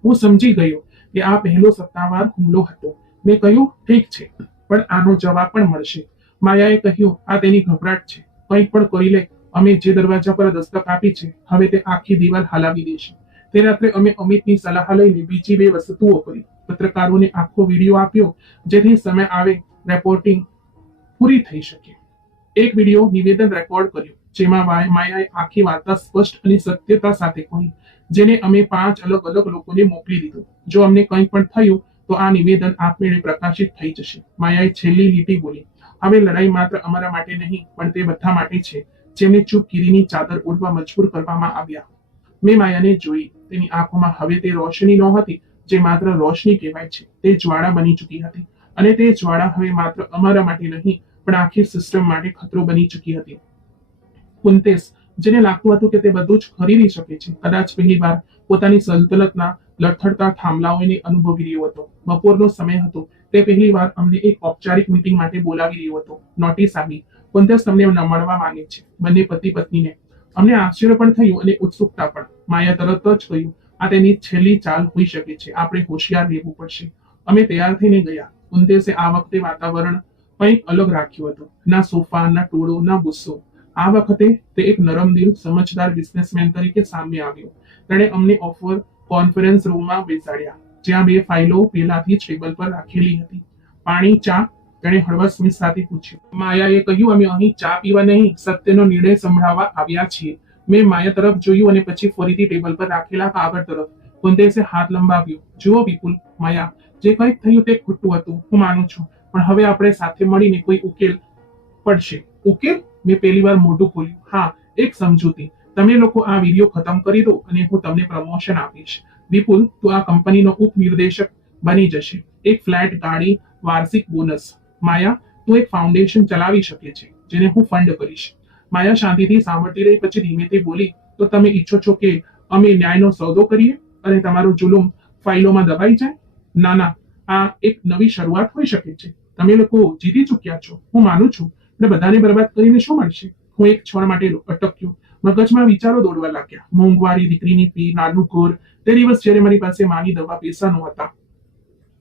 હું સમજી ગયો કે આ પહેલો સત્તાવાર હુમલો હતો. મેં કહ્યું, ઠીક છે, પણ આનો જવાબ પણ મળશે. માયાએ કહ્યું, આ તેની ગભરાટ છે. કંઈક પણ કરી લે. અમે જે દરવાજા પર દસ્તક આપી છે હવે તે આખી દિવાલ હલાવી દેશે. તે રાત્રે અમે અમિતની સલાહ લઈને બીજી 2 વસ્તુઓ કરી. પત્રકારોને આખો વિડીયો આપ્યો જેથી સમય આવે રિપોર્ટિંગ પૂરી થઈ શકે. એક વિડીયો નિવેદન રેકોર્ડ કર્યું જેમાં માયાએ આખી વાર્તા સ્પષ્ટ અને સત્યતા સાથે કહી, જેને અમે 5 અલગ અલગ લોકોને મોકલી દીધું. જો અમને કંઈ પણ થયું તો આ નિવેદન આપમેળે પ્રકાશિત થઈ જશે. માયાએ છેલ્લી લીટી બોલી, હવે લડાઈ માત્ર અમારા માટે નહીં પણ તે બધા માટે છે જેમને ચૂપગીરીની ચાદર ઓઢવા મજબૂર કરવામાં આવ્યા. મેં માયાને જોઈ. તેની આંખોમાં હવે તે રોશની નહોતી જે માત્ર રોશની કહેવાય છે. તે જ્વાળા બની ચૂકી હતી અને તે જ્વાળા હવે માત્ર અમારા માટે નહીં પણ આખી સિસ્ટમ માટે ખતરો બની ચૂકી હતી. કુંતેશ, જેને લાગતું હતું કે તે બધું જ ખરીદી શકે છે, કદાચ પહેલીવાર પોતાની સલ્તનતના લથડતા થાંભલાઓને અનુભવી રહ્યો હતો. બપોરનો સમય હતો. તે પહેલી વાર અમને એક ઔપચારિક મીટિંગ માટે બોલાવી રહ્યો હતો. નોટિસ આવી, કોન્ટેસ તમને મળવા માંગે છે. બંને પતિ પત્નીને. અમને આશ્ચર્ય પણ થયું અને ઉત્સુકતા પણ. માયા તરત જ કહ્યું, આ તેની છેલ્લી ચાલ હોઈ શકે છે. આપણે હોશિયાર રહેવું પડશે. અમે તૈયાર થઈને ગયા. કુંતેશે આ વખતે વાતાવરણ કંઈક અલગ રાખ્યું હતું. ના સોફા, ના ટોળો, ના ગુસ્સો. આ વખતે તે એક નરમદિલ, સમજદાર બિઝનેસમેન તરીકે સામે આવ્યો. તેણે અમને ઓફર કોન્ફરન્સ રૂમમાં બેસાડ્યા, જ્યાં બે ફાઇલો પહેલાથી જ ટેબલ પર રાખેલી હતી. પાણી, ચા? તેણે હળવા સ્મિત સાથે પૂછ્યું. માયાએ કહ્યું, અમે અહીં ચા પીવા નહીં, સત્યનો નિર્ણય સંભળાવવા આવ્યા છીએ. મેં માયા તરફ જોયું અને પછી ફરીથી ટેબલ પર રાખેલા કાગળ તરફ. કુંતેશે હાથ લંબાવ્યો. જુઓ વિપુલ, માયા, જે કંઈક થયું તે ખોટું હતું, હું માનું છું, પણ હવે આપણે સાથે મળીને કોઈ ઉકેલ પડશે. ઉકેલ? મેં પહેલી વાર મોઢું ખોલ્યું. હા, એક સમજૂતી. તમે લોકો આ વિડીયો ખતમ કરી દો અને હું તમને પ્રમોશન આપીશ. વિપુલ, તું આ કંપનીનો ઉપનિર્દેશક બની જશે. એક ફ્લેટ ગાડી, વાર્ષિક બોનસ. માયા, તું એક ફાઉન્ડેશન ચલાવી શકે છે, જેને હું ફંડ કરીશ. માયા શાંતિથી સાંભળતી રહી, પછી ધીમેથી બોલી, તો તમે ઈચ્છો છો કે અમે ન્યાયનો સોદો કરીએ અને તમારું જુલુમ ફાઇલોમાં દબાઈ જાય? ના ના, આ એક નવી શરૂઆત હોઈ શકે છે. તમે લોકો જીતી ચૂક્યા છો, હું માનું છું, અને બધાને બરબાદ કરીને શું મળશે? હું એક ક્ષણ માટે અટક્યો. મગજમાં વિચારો દોડવા લાગ્યા. મોંઘવારી, દીકરીની ફી, નાનું ઘર, તે દિવસ જ્યારે મારી પાસે માની દવા પૈસા નહોતા.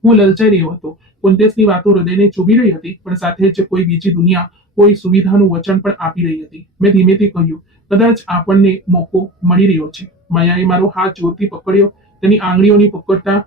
હું લલચાઈ રહ્યો હતો. કુંતેશની વાતો હૃદયને ચૂબી રહી હતી, પણ સાથે જ કોઈ બીજી દુનિયા, કોઈ સુવિધાનું વચન પણ આપી રહી હતી. મેં ધીમેથી કહ્યું, કદાચ આપણને મોકો મળી રહ્યો છે. માયાએ મારો હાથ જોરથી પકડ્યો. તેની આંગળીઓની પકડતા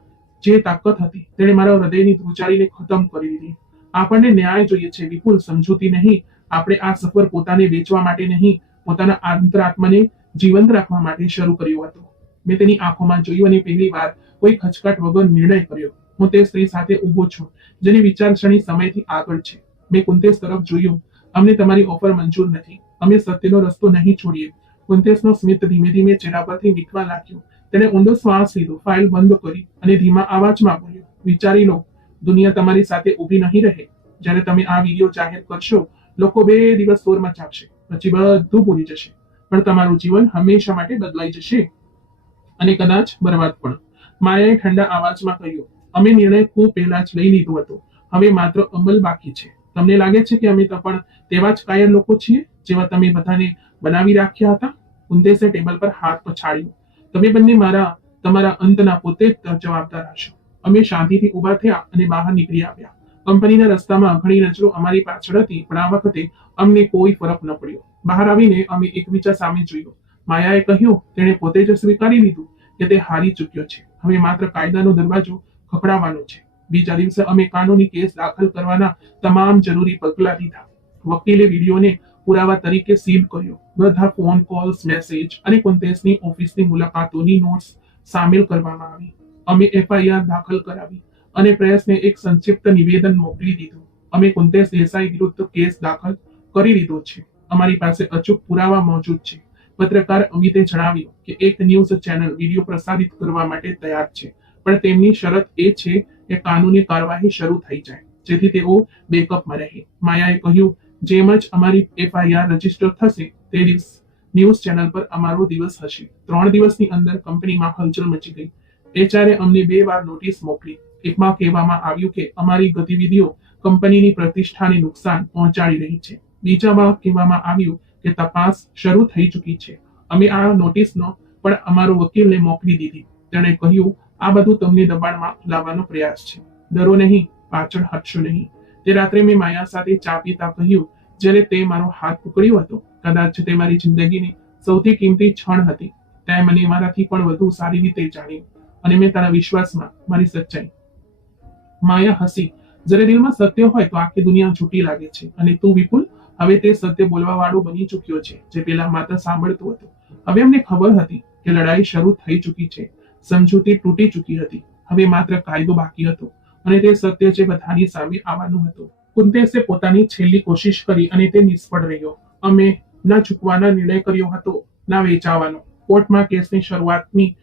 જે તાકાત હતી, તેણે મારા હૃદયની ધ્રુજારીને ખતમ કરી દીધી. આપણને ન્યાય જોઈએ છે વિપુલ, સમજૂતી નહીં. આપણે આ સફર પોતાને વેચવા માટે નહીં, પોતાના અંતરાત્માને જીવંત રાખવા માટે શરૂ કર્યો હતો. મેં તેની આંખોમાં જોયું અને પહેલી વાર કોઈ ખચકાટ વગર નિર્ણય કર્યો. હું તે સ્ત્રી સાથે ઊભો છું, જેની વિચારસરણી સમયથી આગળ છે. મેં કુંતેશ તરફ જોયું. અમને તમારી ઓફર મંજૂર નથી. અમે સત્યનો રસ્તો નહીં છોડીએ. કુંતેશનો સ્મિત ધીમે ધીમે ચહેરા પરથી મીઠવા લાગ્યો. તેણે ઊંડો શ્વાસ લીધો, ફાઇલ બંધ કરી અને ધીમા અવાજમાં બોલ્યો, વિચારી લો, દુનિયા તમારી સાથે ઊભી નહીં રહે. જ્યારે તમે આ વિડીયો જાહેર કરશો, લોકો 2 દિવસ શોર મચાવશે, પછી બધું ભૂલી જશે, પણ તમારું જીવન હંમેશા માટે બદલાઈ જશે અને કદાચ બરબાદ પણ. માયાએ ઠંડા અવાજમાં કહ્યું, અમે નિર્ણય ખૂબ પહેલા જ લઈ લીધો હતો. હવે માત્ર અમલ બાકી છે. તમને લાગે છે કે અમે પણ તેવા જ કાયર લોકો છીએ, જેવા તમે બધાને બનાવી રાખ્યા હતા? કુંતેશે ટેબલ પર હાથ પછાડ્યો. તમે બંને તમારા અંતના પોતે જ જવાબદાર હશો. અમે શાંતિથી ઊભા થયા અને બહાર નીકળી આવ્યા. કંપનીના રસ્તામાં ઘણી નજરો અમારી પાછળ હતી, પણ આ વખતે અમને કોઈ ફરક ન પડ્યો. બહાર આવીને અમે એકબીજા સામે જોયું. માયાએ કહ્યું, તેણે પોતે જ સ્વીકારી લીધું કે તે હારી ચૂક્યો છે. હવે માત્ર કાયદાનો દરવાજો ખખડાવવાનો છે. બીજા દિવસે અમે કાનૂની કેસ દાખલ કરવાના તમામ જરૂરી પગલાં લીધા. વકીલે વિડીયોને પુરાવા તરીકે સીલ કર્યો. બધા ફોન કોલ્સ, મેસેજ અને કુંતેશની ઓફિસની મુલાકાતોની નોટ્સ સામેલ કરવામાં આવી. અમે એફઆઈઆર દાખલ કરાવી અને પ્રેસને એક સંક્ષિપ્ત નિવેદન મોકલી દીધું. અમે કુંતેશ દેસાઈ વિરુદ્ધ કેસ દાખલ કરી લીધો છે. અમારી પાસે અચૂક પુરાવા મોજૂદ છે. પત્રકાર અમિતે જણાવ્યું કે એક ન્યૂઝ ચેનલ વિડીયો પ્રસારિત કરવા માટે તૈયાર છે, પણ તેમની શરત એ છે કે કાનૂની કાર્યવાહી શરૂ થઈ જાય, જેથી તેઓ બેકઅપમાં રહે. માયાએ કહ્યું, જેમ જ અમારી એફઆઈઆર રજીસ્ટર થશે, તે દિવસ ન્યૂઝ ચેનલ પર અમારો દિવસ હશે. 3 દિવસની અંદર કંપનીમાં હલચલ મચી ગઈ. એચઆરએ અમને 2 વાર નોટિસ મોકલી. એકમાં કહેવામાં આવ્યું કે અમારી ગતિવિધિઓ કંપનીની પ્રતિષ્ઠાને નુકસાન પહોંચાડી રહી છે. બીજામાં કહેવામાં આવ્યું કે તપાસ શરૂ થઈ ચૂકી છે. અમે આ નોટિસનો પણ અમારો વકીલને મોકલી દીધી. તેણે કહ્યું, આ બધું તમને દબાણમાં લાવવાનો પ્રયાસ છે. ડરો નહીં, પાછળ હટશો નહીં. તે રાત્રે મેં માયા સાથે ચા પીતા કહ્યું, જ્યારે તે મારો હાથ પકડ્યો હતો, કદાચ તે મારી જિંદગીની સૌથી કિંમતી ક્ષણ હતી. તે મને મારાથી પણ વધુ સારી રીતે જાણ્યું અને મેં તારા વિશ્વાસમાં મારી સચ્ચાઈ. માયા હસી. જ્યારે દિલમાં સત્ય હોય તો આખી દુનિયા જૂઠી લાગે છે. અને તું વિપુલ, હવે તે સત્ય બોલવા વાળો બની ચૂક્યો છે, જે પેલા માત્ર સાંભળતો હતો. હવે અમને ખબર હતી કે લડાઈ શરૂ થઈ ચૂકી છે. સમજૂતી તૂટી ચૂકી હતી. હવે માત્ર કાયદો બાકી હતો અને તે સત્ય જે બધાની સામે આવવાનું હતું. કુંતેશે પોતાની છેલ્લી કોશિશ કરી અને તે નિષ્ફળ રહ્યો. અમે ના ચૂકવાનો નિર્ણય કર્યો હતો, ના વેચાવાનો. કોર્ટમાં કેસની શરૂઆતની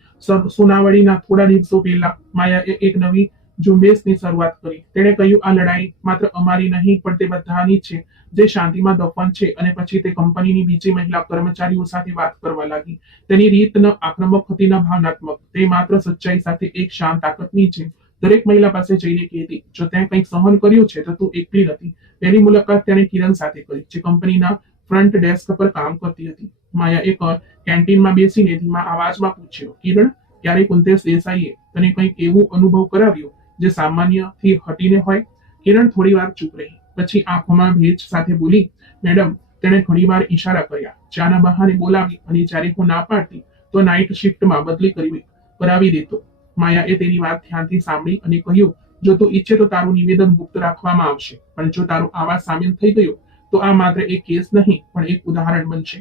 સુનાવણીના થોડા દિવસો પહેલા માયાએ એક નવી ઝુંબેશની શરૂઆત કરી. તેણે કહ્યું, આ લડાઈ માત્ર અમારી નહીં પણ તે બધાની છે જે શાંતિમાં દફન છે. અને પછી તે કંપનીની બીજી મહિલા કર્મચારીઓ સાથે વાત કરવા લાગી. તેની રીત ન આક્રમક હતી ન ભાવનાત્મક. તે માત્ર સચ્ચાઈ સાથે એક શાંત તાકાતની છે. દરેક મહિલા પાસે જઈને કહેતી, જો તે કંઈક સહન કર્યું છે તો તું એકલી નથી. પહેલી મુલાકાત તેણે કિરણ સાથે કરી, જે કંપનીના ફ્રન્ટ ડેસ્ક પર કામ કરતી હતી. માયાએ કેન્ટીનમાં બેસીને ધીમા અવાજમાં પૂછ્યું, કિરણ, ક્યારે કુંતેશ દેસાઈએ તને કંઈક એવું અનુભવ કરાવ્યો જે સામાન્યથી હટીને હોય? કિરણ થોડી વાર ચૂપ રહી, પછી આંખોમાં ભેજ સાથે બોલી, મેડમ, તેણે ઘણીવાર ઈશારા કર્યા, ચાના બહાને બોલાવી, અને જ્યારે હું ના પાડતી તો નાઇટ શિફ્ટમાં બદલી કરાવી દેતો. માયાએ તેની વાત ધ્યાનથી સાંભળી અને કહ્યું, જો તું ઈચ્છે તો તારું નિવેદન ગુપ્ત રાખવામાં આવશે, પણ જો તારો આવાજ સામેલ થઈ ગયો તો આ માત્ર એક કેસ નહીં પણ એક ઉદાહરણ બનશે.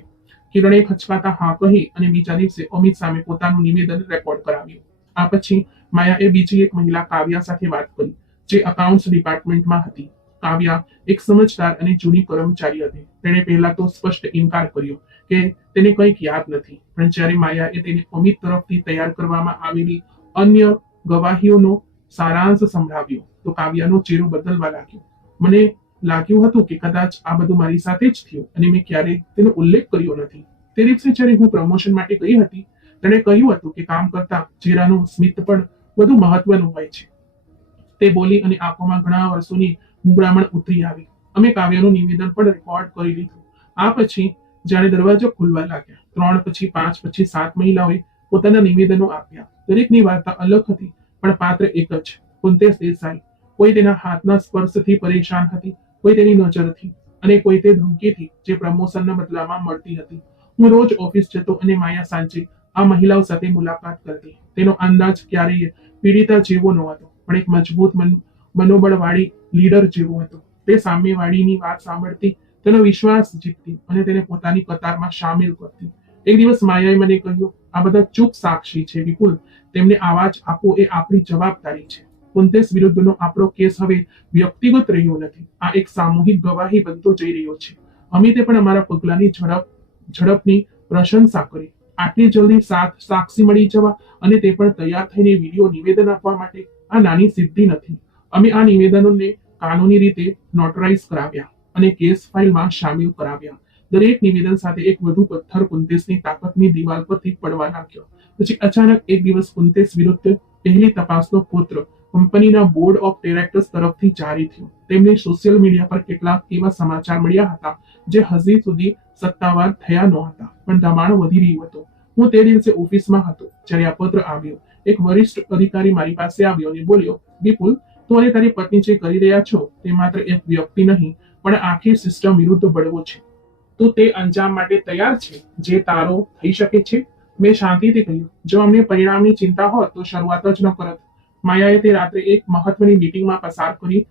કિરણે ખચકાતા હા કહી અને બીજા દિવસે અમિત સામે પોતાનું નિવેદન રેકોર્ડ કરાવ્યું. આ પછી માયાએ બીજી એક મહિલા કાવ્યા સાથે વાત કરી, જે અકાઉન્ટ્સ ડિપાર્ટમેન્ટમાં હતી. કાવ્યા એક સમજદાર અને જૂની કર્મચારી હતી. તેણે પહેલા તો સ્પષ્ટ ઇનકાર કર્યો કે તેને કંઈક યાદ નથી, પણ જ્યારે માયાએ તેને અમિત તરફથી તૈયાર કરવામાં આવેલી અન્ય ગવાહીઓનો સારાંશ સંભળાવ્યો તો કાવ્યાનો ચહેરો બદલવા લાગ્યો. મને લાગ્યું હતું કે કદાચ આ બધું મારી સાથે જ થયું અને મેં ક્યારેય તેનો ઉલ્લેખ કર્યો નથી. તે દિવસે જ્યારે હું પ્રમોશન માટે ગઈ હતી, તેણે કહ્યું હતું કે કામ કરતા ચહેરાનું સ્મિત પણ વધુ મહત્વનું હોય છે. તે બોલી અને આંખોમાં ઘણા વર્ષોની મૂંગળામણ ઉતરી આવી. અમે કાવ્યનું નિવેદન પણ રેકોર્ડ કરી લીધું. આ પછી જાણે દરવાજો ખુલવા લાગ્યા. 3 પછી 5 પછી 7 મહિલાઓએ પોતાના નિવેદનો આપ્યા. દરેકની વાર્તા અલગ હતી, પણ પાત્ર એક જ, કુંતેશ દેસાઈ. કોઈ તેના હાથના સ્પર્શથી પરેશાન હતી, કોઈ તેની નજરથી, અને કોઈ તે ધમકીથી જે પ્રમોશનના બદલામાં મળતી હતી. હું રોજ ઓફિસ જતો અને માયા સાંજે આ મહિલાઓ સાથે મુલાકાત કરતી. તેનો અંદાજ ક્યારેય પીડિતા જેવો ન હતો, પણ એક મજબૂત મનોબળવાળી લીડર જેવો હતો. તે સામેવાળીની વાત સાંભળતી, તેનો વિશ્વાસ જીતતી અને તેને પોતાની કતારમાં સામેલ કરતી. એક દિવસ માયાએ મને કહ્યું, આ બધા ચૂપ સાક્ષી છે વિપુલ, તેમને આવાજ આપવો એ આપણી જવાબદારી છે. કુંતેશ વિરુદ્ધનો આપણો કેસ હવે વ્યક્તિગત રહ્યો નથી, આ એક સામૂહિક ગવાહી બનતો જઈ રહ્યો છે. અમિતે પણ અમારા પગલાની ઝડપની પ્રશંસા કરી. આટલી જલ્દી 7 સાક્ષી મળી જવા અને તે પણ તૈયાર થઈને વિડીયો નિવેદન આપવા માટે, આ નાની સિદ્ધિ નથી. અમે આ નિવેદનોને કાનૂની રીતે નોટરાઇઝ કરાવ્યા અને કેસ ફાઇલમાં સામેલ કરાવ્યા. દરેક નિવેદન સાથે એક વધુ પથ્થર કુંતેશની તાકાતની દિવાલ પરથી પડવા લાગ્યો. પછી અચાનક એક દિવસ કુંતેશ વિરુદ્ધ પહેલી તપાસનો પુત્ર કંપનીના બોર્ડ ઓફ ડિરેક્ટર્સ તરફથી જારી થયો. તેમને સોશિયલ મીડિયા પર કેટલાક એવા સમાચાર મળ્યા હતા જે હજી સુધી સત્તાવાર થયા નહોતા, પણ દબાણ વધી રહ્યું હતું. હું તે દિવસે ઓફિસમાં હતો જ્યારે આ પત્ર આવ્યો. એક વરિષ્ઠ અધિકારી મારી પાસે આવ્યો અને બોલ્યો, વિપુલ, તું અને તારી પત્ની જે કરી રહ્યા છો તે માત્ર એક વ્યક્તિ નહીં પણ આખી સિસ્ટમ વિરુદ્ધ બળવો છે. તું તે અંજામ માટે તૈયાર છે જે તારો થઈ શકે છે? મેં શાંતિથી કહ્યું, જો અમને પરિણામની ચિંતા હોત તો શરૂઆત જ ન કરત. માયાએ તે રાત્રે એક મહત્વની મીટિંગમાં પસાર કરી.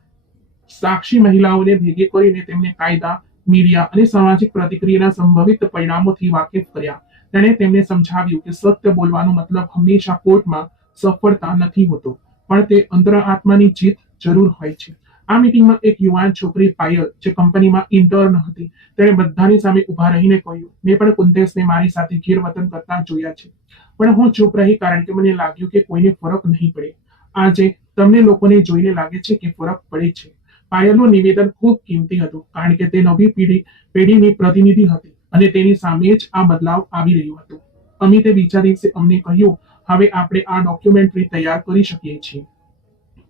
સાક્ષી મહિલાઓને ભેગી કરીને તેમને કાયદા, મીડિયા અને સામાજિક પ્રતિક્રિયાના સંભવિત પરિણામોથી વાકેફ કર્યા. તેણે તેમને સમજાવ્યું કે સત્ય બોલવાનો મતલબ હંમેશા કોર્ટમાં સફળતા નથી હોતો, પણ તે અંતરાત્માની જીત જરૂર હોય છે. આ મીટિંગમાં એક યુવાન છોકરી પાયલ, જે કંપનીમાં ઇન્ટર્ન હતી, તેણે બધાની સામે ઉભા રહીને કહ્યું, મેં પણ કુંતેશને મારી સાથે ગેરવર્તન કરતા જોયા છે, પણ હું ચૂપ રહી કારણ કે મને લાગ્યું કે કોઈને ફરક નહીં પડે. આજે તમને લોકોને જોઈને લાગે છે કે ફરક પડે છે. પાયલનું નિવેદન ખૂબ કિંમતી હતું કારણ કે તે નવી પેઢીની પ્રતિનિધિ હતી અને તેની સામે જ આ બદલાવ આવી રહ્યો હતો. અમિતે બીજા દિવસે અમને કહ્યું, હવે આપણે આ ડોક્યુમેન્ટરી તૈયાર કરી શકીએ છીએ,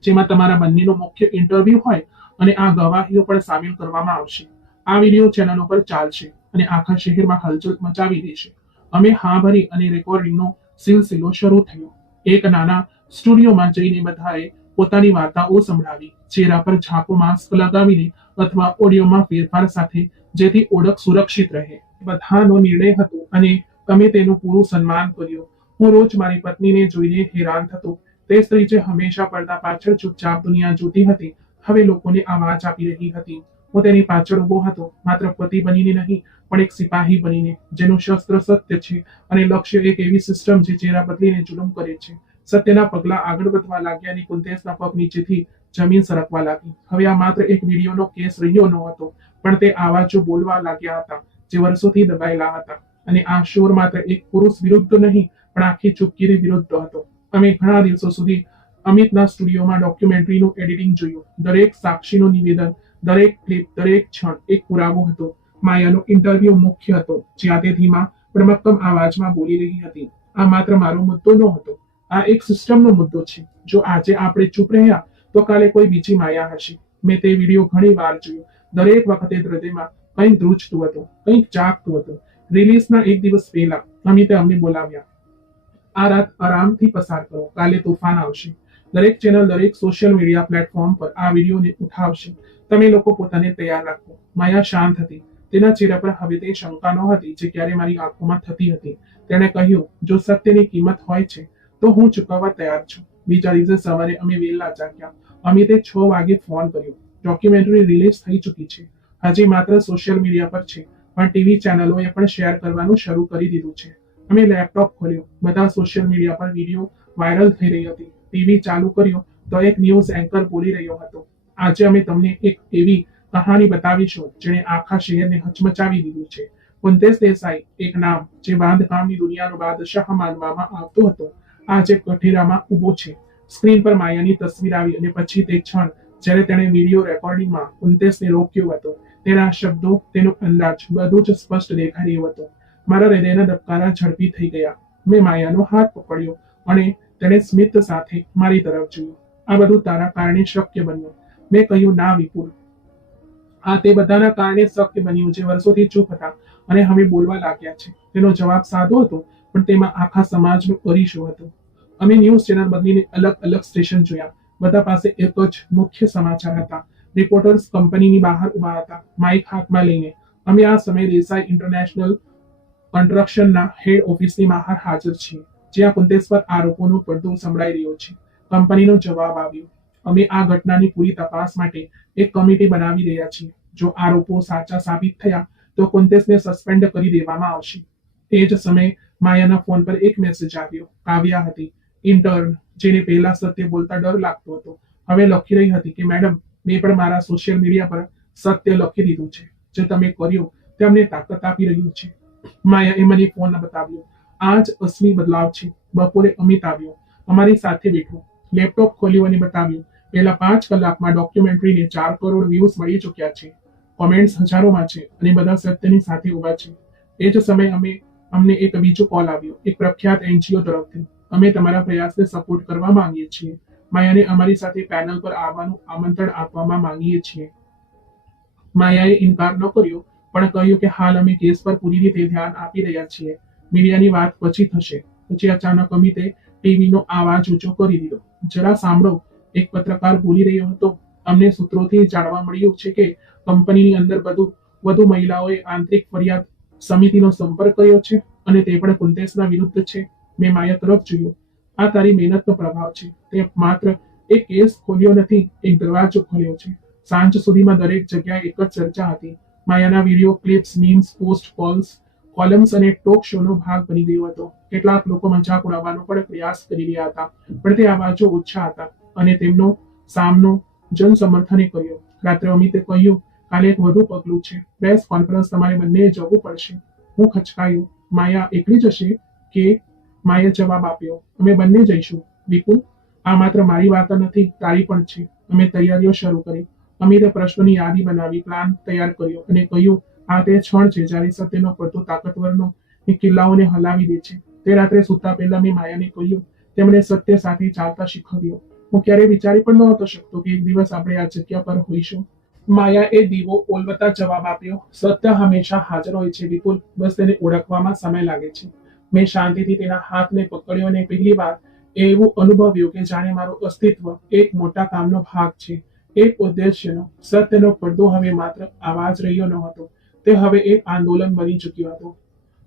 જેમાં તમારા બંનેનો મુખ્ય ઇન્ટરવ્યુ હોય અને આ ગવાહીઓ પણ સામેલ કરવામાં આવશે. આ વિડીયો ચેનલો પર ચાલશે અને આખા શહેરમાં હલચલ મચાવી દેશે. અમે હા ભરી અને રેકોર્ડિંગનો સિલસિલો શરૂ થયો. એક નાના સ્ટુડિયોમાં જઈને બધાએ પોતાની વાર્તાઓ સંભળાવી, ચહેરા પર ઝાંખો માસ્ક લગાવીને અથવા ઓડિયોમાં ફેરફાર સાથે, જેથી ઓળખ સુરક્ષિત રહે. બધાનો નિર્ણય હતો અને અમે તેનું પૂરું સન્માન કર્યું. હું રોજ મારી પત્નીને જોઈને હેરાન થતો. તે સ્ત્રી જે હંમેશા પડદા પાછળ ચૂપચાપ દુનિયા જોતી હતી, હવે લોકોને આવાજ આપી રહી હતી. હું તેની પાછળ ઉભો હતો, માત્ર પતિ બનીને નહીં પણ એક સિપાહી બનીને, જેનું શસ્ત્ર સત્ય છે અને લક્ષ્ય એક એવી સિસ્ટમ જે ચહેરા બદલીને જુલમ કરે છે. સત્યના પગલા આગળ વધવા લાગ્યા અને કુંતેશના પગ નીચેથી જમીન સરકવા લાગી. હવે આ માત્ર એક વિડીયોનો કેસ રહ્યો ન હતો, પણ તે આવાજો બોલવા લાગ્યા હતા જે વર્ષોથી દબાયેલા હતા. અને આ શોર માત્ર એક પુરુષ વિરુદ્ધ નહીં પણ આખી ચૂપકીરી વિરુદ્ધ હતો. અમે ઘણા દિવસો સુધી અમિતના સ્ટુડિયોમાં ડોક્યુમેન્ટરીનું એડિટિંગ જોયું. દરેક સાક્ષીનું નિવેદન, દરેક ક્લિપ, દરેક ક્ષણ એક પુરાવો હતો. માયાનો ઇન્ટરવ્યુ મુખ્ય હતો, જ્યાં તે ધીમા પણ મક્કમ અવાજમાં બોલી રહી હતી. આ માત્ર મારો મુદ્દો નહોતો, આ એક સિસ્ટમનો મુદ્દો છે. જો આજે આપણે ચૂપ રહ્યા તો કાલે કોઈ બીજી માયા હશે. મેં તે વિડીયો ઘણી વાર જોયો. દરેક વખતે હૃદયમાં કંઈક ધ્રુજતું હતું, કંઈક જાગતું હતું. રિલીઝના એક દિવસ પહેલા અમિતે અમને બોલાવ્યા. આ રાત આરામથી પસાર કરો, કાલે તોફાન આવશે. દરેક ચેનલ, દરેક સોશિયલ મીડિયા પ્લેટફોર્મ પર આ વિડીયોને ઉઠાવશે. તમે લોકો પોતાને તૈયાર રાખો. માયા શાંત હતી. તેના ચહેરા પર હવે તે શંકા નહોતી જે ક્યારે મારી આંખોમાં થતી હતી. તેણે કહ્યું, જો સત્યની કિંમત હોય છે તો હું ચૂકવવા તૈયાર છું. બીજા દિવસે સવારે અમે વહેલા જાગ્યા. અમિતે 6 વાગે ફોન કર્યો. ડોક્યુમેન્ટરી રિલીઝ થઈ ચૂકી છે. હજી માત્ર સોશિયલ મીડિયા પર છે, પણ ટીવી ચેનલોએ પણ શેર કરવાનું શરૂ કરી દીધું છે. અમે લેપટોપ ખોલ્યો. બધા સોશિયલ મીડિયા પર વિડીયો વાયરલ થઈ રહી હતી. ટીવી ચાલુ કર્યો તો એક ન્યૂઝ એન્કર બોલી રહ્યો હતો, આજે અમે તમને એક એવી કહાની બતાવીશું જેણે આખા શહેરને હચમચાવી દીધું છે. કુંતેશ દેસાઈ, એક નામ જે બાંધકામની દુનિયાનો બાદશાહ માનવામાં આવતો હતો, આજે કઠેરામાં ઊભો છે. સ્ક્રીન પર માયાની તસવીર આવી અને પછી તે ક્ષણ જ્યારે તેણે વિડીયો રેકોર્ડિંગમાં કુંતેશને રોક્યો હતો. તેના શબ્દો, તેનો અંદાજ, બધું જ સ્પષ્ટ દેખાઈ રહ્યું હતું. મારા હૃદયના ધબકારા ઝડપી થઈ ગયા. મેં માયાનો હાથ પકડ્યો અને તેણે સ્મિત સાથે મારી તરફ જોયું. આ બધું તારા કારણે શક્ય બન્યું. મેં કહ્યું, ના વિપુલ, આ તે બધાના કારણે શક્ય બન્યું જે વર્ષોથી ચૂપ હતા અને હવે બોલવા લાગ્યા છે. તેનો જવાબ સાદો હતો, પણ તેમાં આખા સમાજનો અરીસો હતો. અમે ન્યૂઝ ચેનલ બદલીને અલગ અલગ સ્ટેશન જોયા. બધા પાસે એક જ મુખ્ય સમાચાર હતા. રિપોર્ટર્સ કંપનીની બહાર ઉભા હતા, માઇક હાથમાં લઈને. અમે આ સમયે દેસાઈ ઇન્ટરનેશનલ કન્સ્ટ્રક્શનના હેડ ઓફિસની બહાર હાજર છીએ, જ્યાં કુંતેશ પર આરોપોનો પડદો સંભળાઈ રહ્યો છે. કંપનીનો જવાબ આવ્યો, અમે આ ઘટનાની પૂરી તપાસ માટે એક કમિટી બનાવી રહ્યા છીએ. જો આરોપો સાચા સાબિત થયા તો કુંતેશને સસ્પેન્ડ કરી દેવામાં આવશે. તે જ સમયે માયાના ફોન પર એક મેસેજ આવ્યો. કાવ્યા હતી, ઇન્ટર્ન, જેને પહેલા સત્ય બોલતા ડર લાગતો હતો. હવે લખી રહી હતી કે મેડમ, મેં પણ મારા સોશિયલ મીડિયા પર સત્ય લખી દીધું છે. જે તમે કર્યું તે અમને તાકાત આપી રહ્યું છે. માયાએ મને ફોન બતાવ્યો. આ જ અસલી બદલાવ છે. બપોરે અમિત આવ્યો, અમારી સાથે બેઠો, લેપટોપ ખોલ્યું અને બતાવ્યું, પહેલા 5 કલાકમાં ડોક્યુમેન્ટરીને 4 કરોડ વ્યૂઝ મળી ચૂક્યા છે. કોમેન્ટ્સ હજારોમાં છે અને બધા સત્યની સાથે ઊભા છે. એ જ સમયે અમને એક બીજો કોલ આવ્યો, એક પ્રખ્યાત એનજીઓ તરફથી. અમે તમારા પ્રયાસને સપોર્ટ કરવા માંગીએ છીએ. માયાને અમારી સાથે પેનલ પર આવવાનું આમંત્રણ આપવામાં માંગીએ છીએ. માયાએ ઇનકાર ન કર્યો, પણ કહ્યું કે હાલ અમે કેસ પર પૂરી રીતે ધ્યાન આપી રહ્યા છીએ. મીડિયાની વાત પછી થશે. પછી અચાનક અમિતે ટીવીનો અવાજ ઊંચો કરી દીધો. જરા સાંભળો, એક પત્રકાર બોલી રહ્યો હતો. અમને સૂત્રોથી જાણવા મળ્યું છે કે કંપનીની અંદર વધુ મહિલાઓએ આંતરિક ફરિયાદ સમિતિનો સંપર્ક કર્યો છે અને તે પણ કુંતેશના વિરુદ્ધ છે. મેં માયા તરફ જોયું. આ તારી મહેનતનો પ્રભાવ છે. તે માત્ર એક કેસ ખોલ્યો નથી, એક દરવાજો ખોલ્યો છે. સાંજ સુધીમાં દરેક જગ્યાએ એક જ ચર્ચા હતી. માયાના video clips, memes, post, columns અને ટોક શોનો ભાગ બની ગયો હતો. કેટલાક લોકો મજાક ઉડાવવાનો પણ પ્રયાસ કરી રહ્યા હતા, પણ તે અવાજો ઓછા હતા અને તેમનો સામનો જનસમર્થને કર્યો. રાત્રે અમિતે કહ્યું, કાલે એક વધુ પગલું છે, પ્રેસ કોન્ફરન્સ, તમારે બંને જવું પડશે. હું ખચકાયું, માયા એકલી જશે કે? માએ જવાબ આપ્યો, અમે બંને જઈશું. વિપુલ, આ માત્ર મારી વાત નથી, તારી પણ છે. અમે તૈયારીઓ શરૂ કરી. અમિતે પ્રશ્નોની યાદી બનાવી, પ્લાન તૈયાર કર્યો અને કહ્યું, આ તે ક્ષણ છે જ્યારે સત્યનો પડતો તાકતવરનો કિલ્લાઓને હલાવી દે છે. તે રાત્રે સૂતા પહેલા મેં માયાને કહ્યું, તેમણે સત્ય સાથે ચાલતા શીખવ્યું. હું ક્યારેય વિચારી પણ નહોતો શકતો કે એક દિવસ આપણે આ જગ્યા પર હોઈશું. માયાએ દીવો ઓલવતા જવાબ આપ્યો, સત્ય હંમેશા હાજર હોય છે વિપુલ, બસ તેને ઓળખવામાં સમય લાગે છે. મેં શાંતિથી તેના હાથને પકડ્યો અને પહેલી વાર એવું અનુભવ્યું કે જાણે મારું અસ્તિત્વ એક મોટા કામનો ભાગ છે, એક ઉદ્દેશ્યનો. સત્યનો પડદો હવે માત્ર આવાજ રહ્યો ન હતો, તે હવે એક આંદોલન બની ચૂક્યો હતો.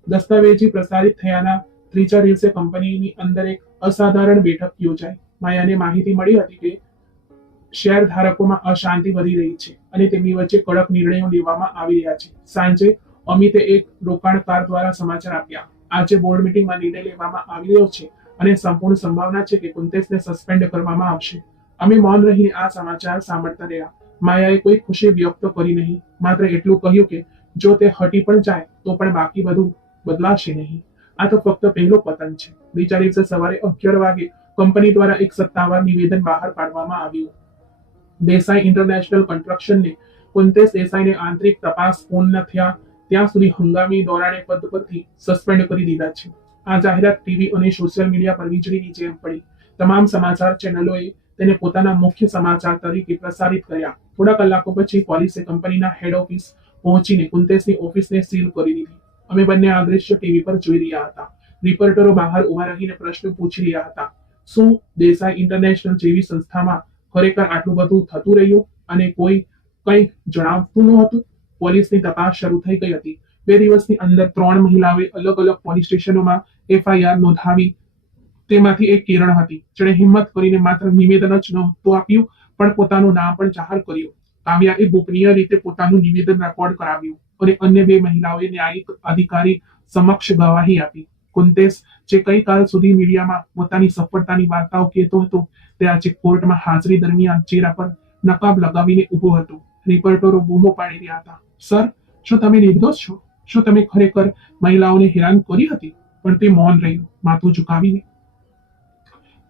દસ્તાવેજી પ્રસારિત થયાના ત્રીજા દિવસે કંપનીની અંદર એક અસાધારણ બેઠક યોજાઈ. માયાને માહિતી મળી હતી કે શેરધારકોમાં અશાંતિ વધી રહી છે અને તેમની વચ્ચે કડક નિર્ણયો લેવામાં આવી રહ્યા છે. સાંજે અમિતે એક રોકાણકાર દ્વારા સમાચાર આપ્યા, આજે બોર્ડ મીટિંગમાં નિર્ણય લેવામાં આવી રહ્યો છે અને સંપૂર્ણ સંભાવના છે કે કુંતેશને સસ્પેન્ડ કરવામાં આવશે. અમે મૌન રહીને આ સમાચાર સાંભળતા રહ્યા. માયાએ કોઈ ખુશી વ્યક્ત કરી નહીં, માત્ર એટલું કહ્યું કે જો તે હટી પણ જાય તો પણ બાકી બધું બદલાશે નહીં. આ તો ફક્ત પહેલો પતન છે. બીજા દિવસે સવારે 11 વાગે કંપની દ્વારા એક સત્તાવાર નિવેદન બહાર પાડવામાં આવ્યું. દેસાઈ ઇન્ટરનેશનલ કન્સ્ટ્રક્શનને કુંતેશ દેસાઈને આંતરિક તપાસ પૂર્ણ ન થયા ત્યાં સુધી હંગામી ધોરણે પદ પરથી સસ્પેન્ડ કરી દીધા છે. આ જાહેરાત ટીવી અને સોશિયલ મીડિયા પર વીજળીની જેમ પડી. તમામ સમાચાર ચેનલોએ તેને પોતાના મુખ્ય સમાચાર તરીકે પ્રસારિત કર્યા. થોડા કલાકો પછી પોલીસે કંપનીના હેડ ઓફિસ પહોંચીને કુંતેશની ઓફિસને સીલ કરી દીધી. અમે બંને આ દ્રશ્ય ટીવી પર જોઈ રહ્યા હતા. રિપોર્ટરો બહાર ઉભા રહીને પ્રશ્ન પૂછી રહ્યા હતા. શું દેસાઈ ઇન્ટરનેશનલ જેવી સંસ્થામાં ખરેખર આટલું બધું થતું રહ્યું અને કોઈ કંઈ જણાવતું નહોતું? પોલીસની તપાસ શરૂ થઈ ગઈ હતી. 2 દિવસની અંદર 3 મહિલાઓએ અલગ અલગ પોલીસ સ્ટેશનોમાં FIR નોંધાવી. તેમાંથી એક કિરણ હતી, જેણે હિંમત કરીને માત્ર નિવેદન જ નહોતું આપ્યું, પણ પોતાનું નામ પણ જાહેર કર્યું. કાવ્યાએ ગોપનીય રીતે પોતાનું નિવેદન રેકોર્ડ કરાવ્યું અને અન્ય 2 મહિલાઓએ ન્યાયિક અધિકારી સમક્ષ ગવાહી આપી. કુંતેશ, જે કઈ કાલ સુધી મીડિયામાં પોતાની સફળતાની વાર્તાઓ કહેતો હતો, તે આજે કોર્ટમાં હાજરી દરમિયાન ચહેરા પર નકાબ લગાવીને ઊભો હતો. રિપોર્ટરો બૂમો પાડી રહ્યા હતા. સર, શું તમે નિર્દોષ છો? શું તમે ખરેખર મહિલાઓને હેરાન કરી હતી? પણ તે મૌન રહ્યું, માથું ઝુકાવીને.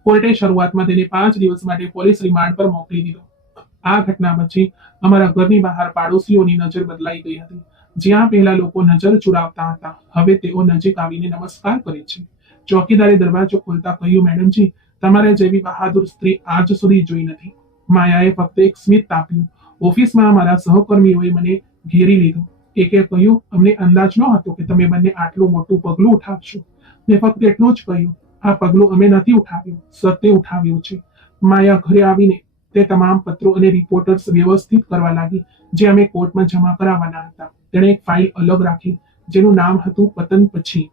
કોર્ટે શરૂઆતમાં તેને 5 દિવસ માટે પોલીસ રિમાન્ડ પર મોકલી દીધો. આ ઘટના પછી અમારા ઘરની બહાર પાડોશીઓની નજર બદલાઈ ગઈ હતી. જ્યાં પહેલા લોકો નજર ચુરાવતા હતા, હવે તેઓ નજીક આવીને નમસ્કાર કરે છે. ચોકીદારે દરવાજો ખોલતા કહ્યું, મેડમજી, તમારા જેવી બહાદુર સ્ત્રી આજ સુધી જોઈ નથી. માયાએ ફક્ત એક સ્મિત આપ્યું. ઓફિસમાં મારા સહકર્મીઓએ મને ઘેરી લીધો. એકે કહ્યું, અમને અંદાજ નહોતો કે તમે બંને આટલું મોટું પગલું ઉઠાવશો. મેં ફક્ત એટલું જ કહ્યું, આ પગલું અમે નથી ઉઠાવ્યું, સત્ય ઉઠાવ્યું છે. માયા ઘરે આવીને તે તમામ પત્રો અને રિપોર્ટર્સ વ્યવસ્થિત કરવા લાગી જે અમે કોર્ટમાં જમા કરાવવાના હતા. તેણે એક ફાઇલ અલગ રાખી જેનું નામ હતું પતન પછી.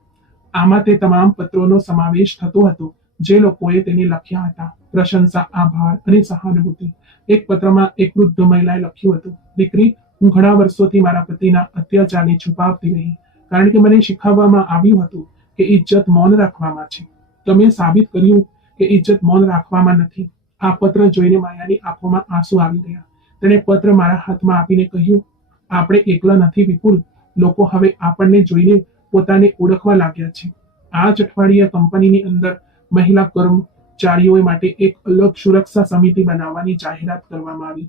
આમાં તે તમામ પત્રોનો સમાવેશ થતો હતો જે લોકોએ તેને લખ્યા હતા. પ્રશંસા, આભાર અને સહાનુભૂતિ. એક પત્રમાં એક વૃદ્ધ મહિલાએ લખ્યું હતું, દીકરી, હું ઘણા વર્ષોથી મારા પતિના અત્યાચારને છુપાવતી રહી, કારણ કે મને શીખવવામાં આવ્યું હતું કે ઇજ્જત મૌન રાખવામાં છે. તમે સાબિત કર્યું કે ઇજ્જત મૌન રાખવામાં નથી. આ પત્ર જોઈને માયાની આંખોમાં આંસુ આવી ગયા. તેણે પત્ર મારા હાથમાં આપીને કહ્યું, આપણે એકલા નથી વિપુલ, લોકો હવે આપણને જોઈને પોતાને ઓળખવા લાગ્યા છે. આ જ અઠવાડિયે કંપનીની અંદર મહિલા કર્મચારીઓ માટે એક અલગ સુરક્ષા સમિતિ બનાવવાની જાહેરાત કરવામાં આવી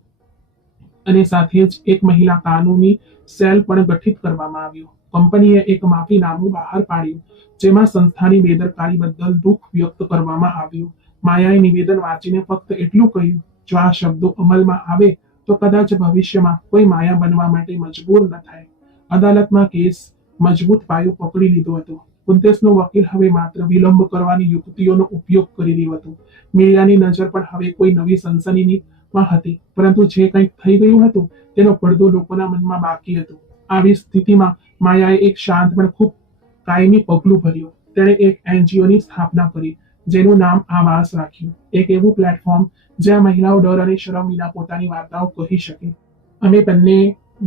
અને સાથે જ એક મહિલા કાનૂની સેલ પણ ગઠિત કરવામાં આવ્યો. કંપનીએ એક માફીનામું બહાર પાડ્યું જેમાં સંસ્થાની બેદરકારી બદલ દુઃખ વ્યક્ત કરવામાં આવ્યું. માયાએ નિવેદન વાંચીને ફક્ત એટલું કહ્યું, જો આ શબ્દો અમલમાં આવે તો કદાચ ભવિષ્યમાં કોઈ માયા બનવા માટે મજબૂર ન થાય. અદાલતમાં કેસ મજબૂત પાયો પકડી લીધો હતો. કુંતેશનો વકીલ હવે માત્ર વિલંબ કરવાની યુક્તિઓનો ઉપયોગ કરી રહ્યો હતો. મીડિયાની નજર પણ હવે કોઈ નવી સનસનીમાં હતી, પરંતુ જે કંઈક થઈ ગયું હતું તેનો પડદો લોકોના મનમાં બાકી હતો. આવી સ્થિતિમાં માયાએ એક શાંત પણ ખૂબ કાયમી પગલું ભર્યું. તેણે એક NGOની સ્થાપના કરી જેનું નામ આવાસ રાખ્યું. એક એવું પ્લેટફોર્મ જ્યાં મહિલાઓ ડર અને શરમ વિના પોતાની વાર્તાઓ કહી શકે. અમે બંને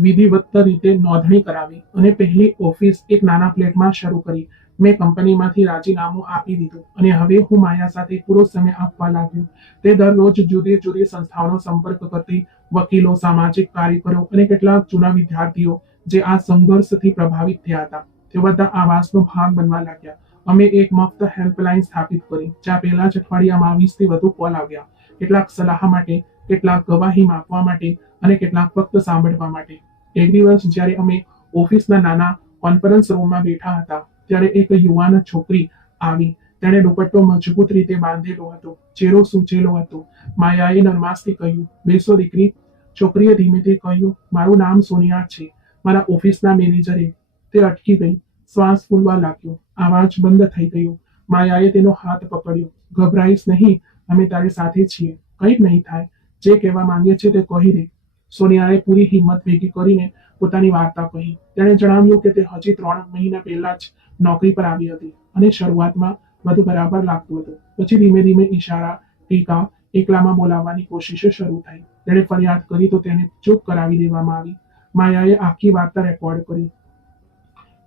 વિધિવત રીતે નોંધણી કરાવી અને પહેલી ઓફિસ એક નાના ફ્લેટમાં શરૂ કરી. મેં કંપનીમાંથી રાજીનામું આપી દીધું અને હવે હું માયા સાથે પૂરો સમય આપવા લાગ્યો. તે દરરોજ જુદી જુદી સંસ્થાઓનો સંપર્ક કરતી, વકીલો, સામાજિક કાર્યકરો અને કેટલાક જૂના વિદ્યાર્થીઓ જે આ સંઘર્ષથી પ્રભાવિત થયા હતા, તે બધા આવાસનો ભાગ બનવા લાગ્યા. અમે એક મફત હેલ્પલાઇન સ્થાપિત કરી જ્યાં પહેલા જ અઠવાડિયામાં 20 થી વધુ કોલ આવ્યા. કેટલાક સલાહ માટે, કેટલાક ગવાહી માપવા માટે અને કેટલાક ફક્ત સાંભળવા માટે. એક દિવસ જ્યારે અમે ઓફિસના નાના કોન્ફરન્સ રૂમમાં બેઠા હતા ત્યારે એક યુવાન છોકરી આવી. તેણે દુપટ્ટો મજબૂત રીતે બાંધેલો હતો, ચહેરો સૂજેલો હતો. માયાએ નરમાશથી કહ્યું, બેસો દીકરી. છોકરીએ ધીમેથી કહ્યું, મારું નામ સોનિયા છે, મારા ઓફિસના મેનેજરે. તે અટકી ગઈ, શ્વાસ ફૂલવા લાગ્યો, અવાજ બંધ થઈ ગયો. માયાએ તેનો હાથ પકડ્યો. ગભરાઈશ નહીં, અમે તારી સાથે છીએ, કંઈ નહીં થાય. જે કહેવા માંગે છે તે કહી દે. સોનિયાએ પૂરી હિંમત ભેગી કરીને પોતાની વાર્તા કહી. તેણે જણાવ્યું કે તે હજી 3 મહિના પહેલા જ નોકરી પર આવી હતી અને શરૂઆતમાં બધું બરાબર લાગતું હતું. પછી ધીમે ધીમે ઈશારા, ટીકા, એકલામાં બોલાવવાની કોશિશ શરૂ થઈ. તેણે ફરિયાદ કરી તો તેને ચૂપ કરાવી દેવામાં આવી. માયાએ આખી વાર્તા રેકોર્ડ કરી.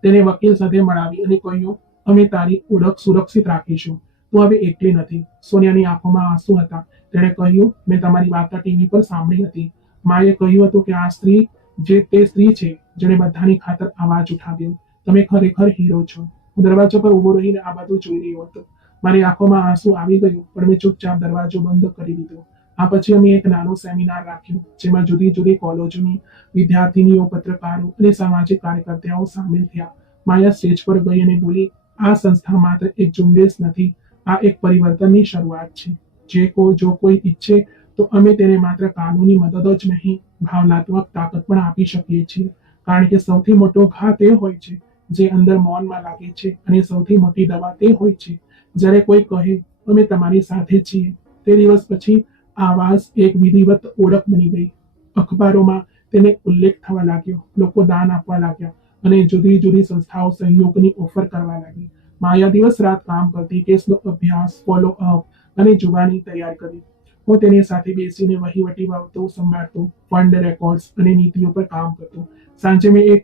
તેને વકીલ સાથે મળાવી અને કહ્યું, અમે તારી ઓળખ સુરક્ષિત રાખીશું, તું હવે એકલી નથી. સોનિયાની આંખોમાં આંસુ હતા. તેણે કહ્યું, મેં તમારી વાર્તા ટીવી પર સાંભળી હતી. માએ કહ્યું હતું કે આ સ્ત્રી જે તે સ્ત્રી છે જેણે બધાની ખાતર અવાજ ઉઠાવ્યો. તમે ખરેખર હીરો છો. હું દરવાજા પર ઊભો રહીને આ બધું જોઈ રહ્યો હતો. મારી આંખોમાં આંસુ આવી ગયું, પણ મેં ચૂપચાપ દરવાજો બંધ કરી દીધો. આ પછી અમે એક નાનો સેમિનાર રાખ્યો, જેમાં જુદી જુદી કોલેજોની વિદ્યાર્થીનીઓ, પત્રકારો અને સામાજિક કાર્યકર્તાઓ સામેલ થયા. માયા સ્ટેજ પર ગઈ અને બોલી, આ સંસ્થા માત્ર એક ઝુંબેશ નથી, આ એક પરિવર્તનની શરૂઆત છે. જો કોઈ ઈચ્છે તો અમે તેને માત્ર કાનૂની મદદ જ નહીં, ભાવનાત્મક તાકાત પણ આપી શકીએ છીએ. કારણ કે સૌથી મોટો ઘા તે હોય છે જે અંદર મૌનમાં લાગે છે, અને સૌથી મોટી દવા તે હોય છે જ્યારે કોઈ કહે, અમે તમારી સાથે છીએ. તે દિવસ પછી આ આવાજ એક વિધિવત ઓળખ બની ગઈ. અખબારોમાં તેને ઉલ્લેખ થવા લાગ્યો, લોકો દાન આપવા લાગ્યા, અને જુદી જુદી સંસ્થાઓ સહયોગની ઓફર કરવા લાગી. માયા દિવસ રાત કામ કરતી, કેસનો અભ્યાસ, ફોલો અપ અને જોવાની તૈયાર કરી. હું તેની સાથે બેસીને વહીવટી બાબતો સંભાળતો, ફંડ રેકોર્ડ્સ અને નીતિઓ પર કામ કરતો. સાંજે મેં એક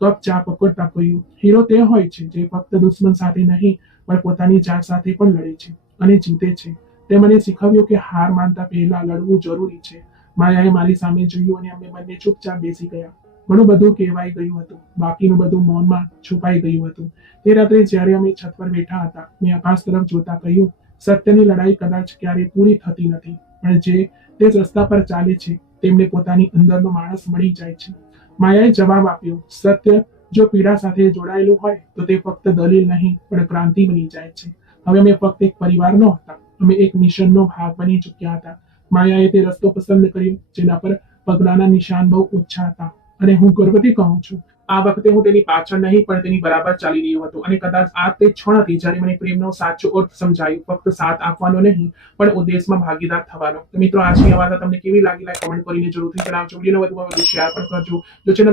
કપ ચા પકડતા કહ્યું, હીરો તે હોય છે જે ફક્ત દુશ્મન સાથે નહીં, પણ પોતાની જાત સાથે પણ લડે છે અને જીતે છે. તે મને શીખવ્યું કે હાર માનતા પહેલા લડવું જરૂરી છે. માયાએ મારી સામે જોયું અને અમે બંને ચૂપચાપ બેસી ગયા. ઘણું બધું કહેવાઈ ગયું હતું, બાકીનું બધું મૌનમાં છુપાઈ ગયું હતું. તે રાત્રે જ્યારે અમે છત પર બેઠા હતા, મેં આકાશ તરફ જોતા કહ્યું, સત્યની લડાઈ કદાચ ક્યારેય પૂરી થતી નથી, પણ જે તે જ રસ્તા પર ચાલે છે તેમને પોતાની અંદરનો માણસ મળી જાય છે. માયાએ જવાબ આપ્યો, સત્ય જો પીડા સાથે જોડાયેલું હોય તો તે ફક્ત દલીલ નહીં, પણ ક્રાંતિ બની જાય છે. હવે અમે ફક્ત એક પરિવાર ન હતા, અમે એક મિશનનો ભાગ બની ચૂક્યા હતા. માયાએ તે રસ્તો પસંદ કર્યો જેના પર પગલાના નિશાન બહુ ઓછા હતા, અને હું ગર્વથી કહું છું, આ વખતે હું તેની પાછળ નહીં, પણ તેની બરાબર ચાલી રહ્યો હતો. અને કદાચ આ તે ક્ષણ હતી જ્યારે મને પ્રેમનો સાચો અર્થ સમજાયું, ફક્ત સાથ આપવાનો નહીં, પણ ઉદ્દેશમાં ભાગીદાર થવાનો. તો મિત્રો, આજની આ વાર્તા તમને કેવી લાગી, લાઈક કમેન્ટ કરીને જરૂરથી જણાવજો. વિડીયોને વધુમાં વધુ શેર પણ કરજો. જો ચેનલ પર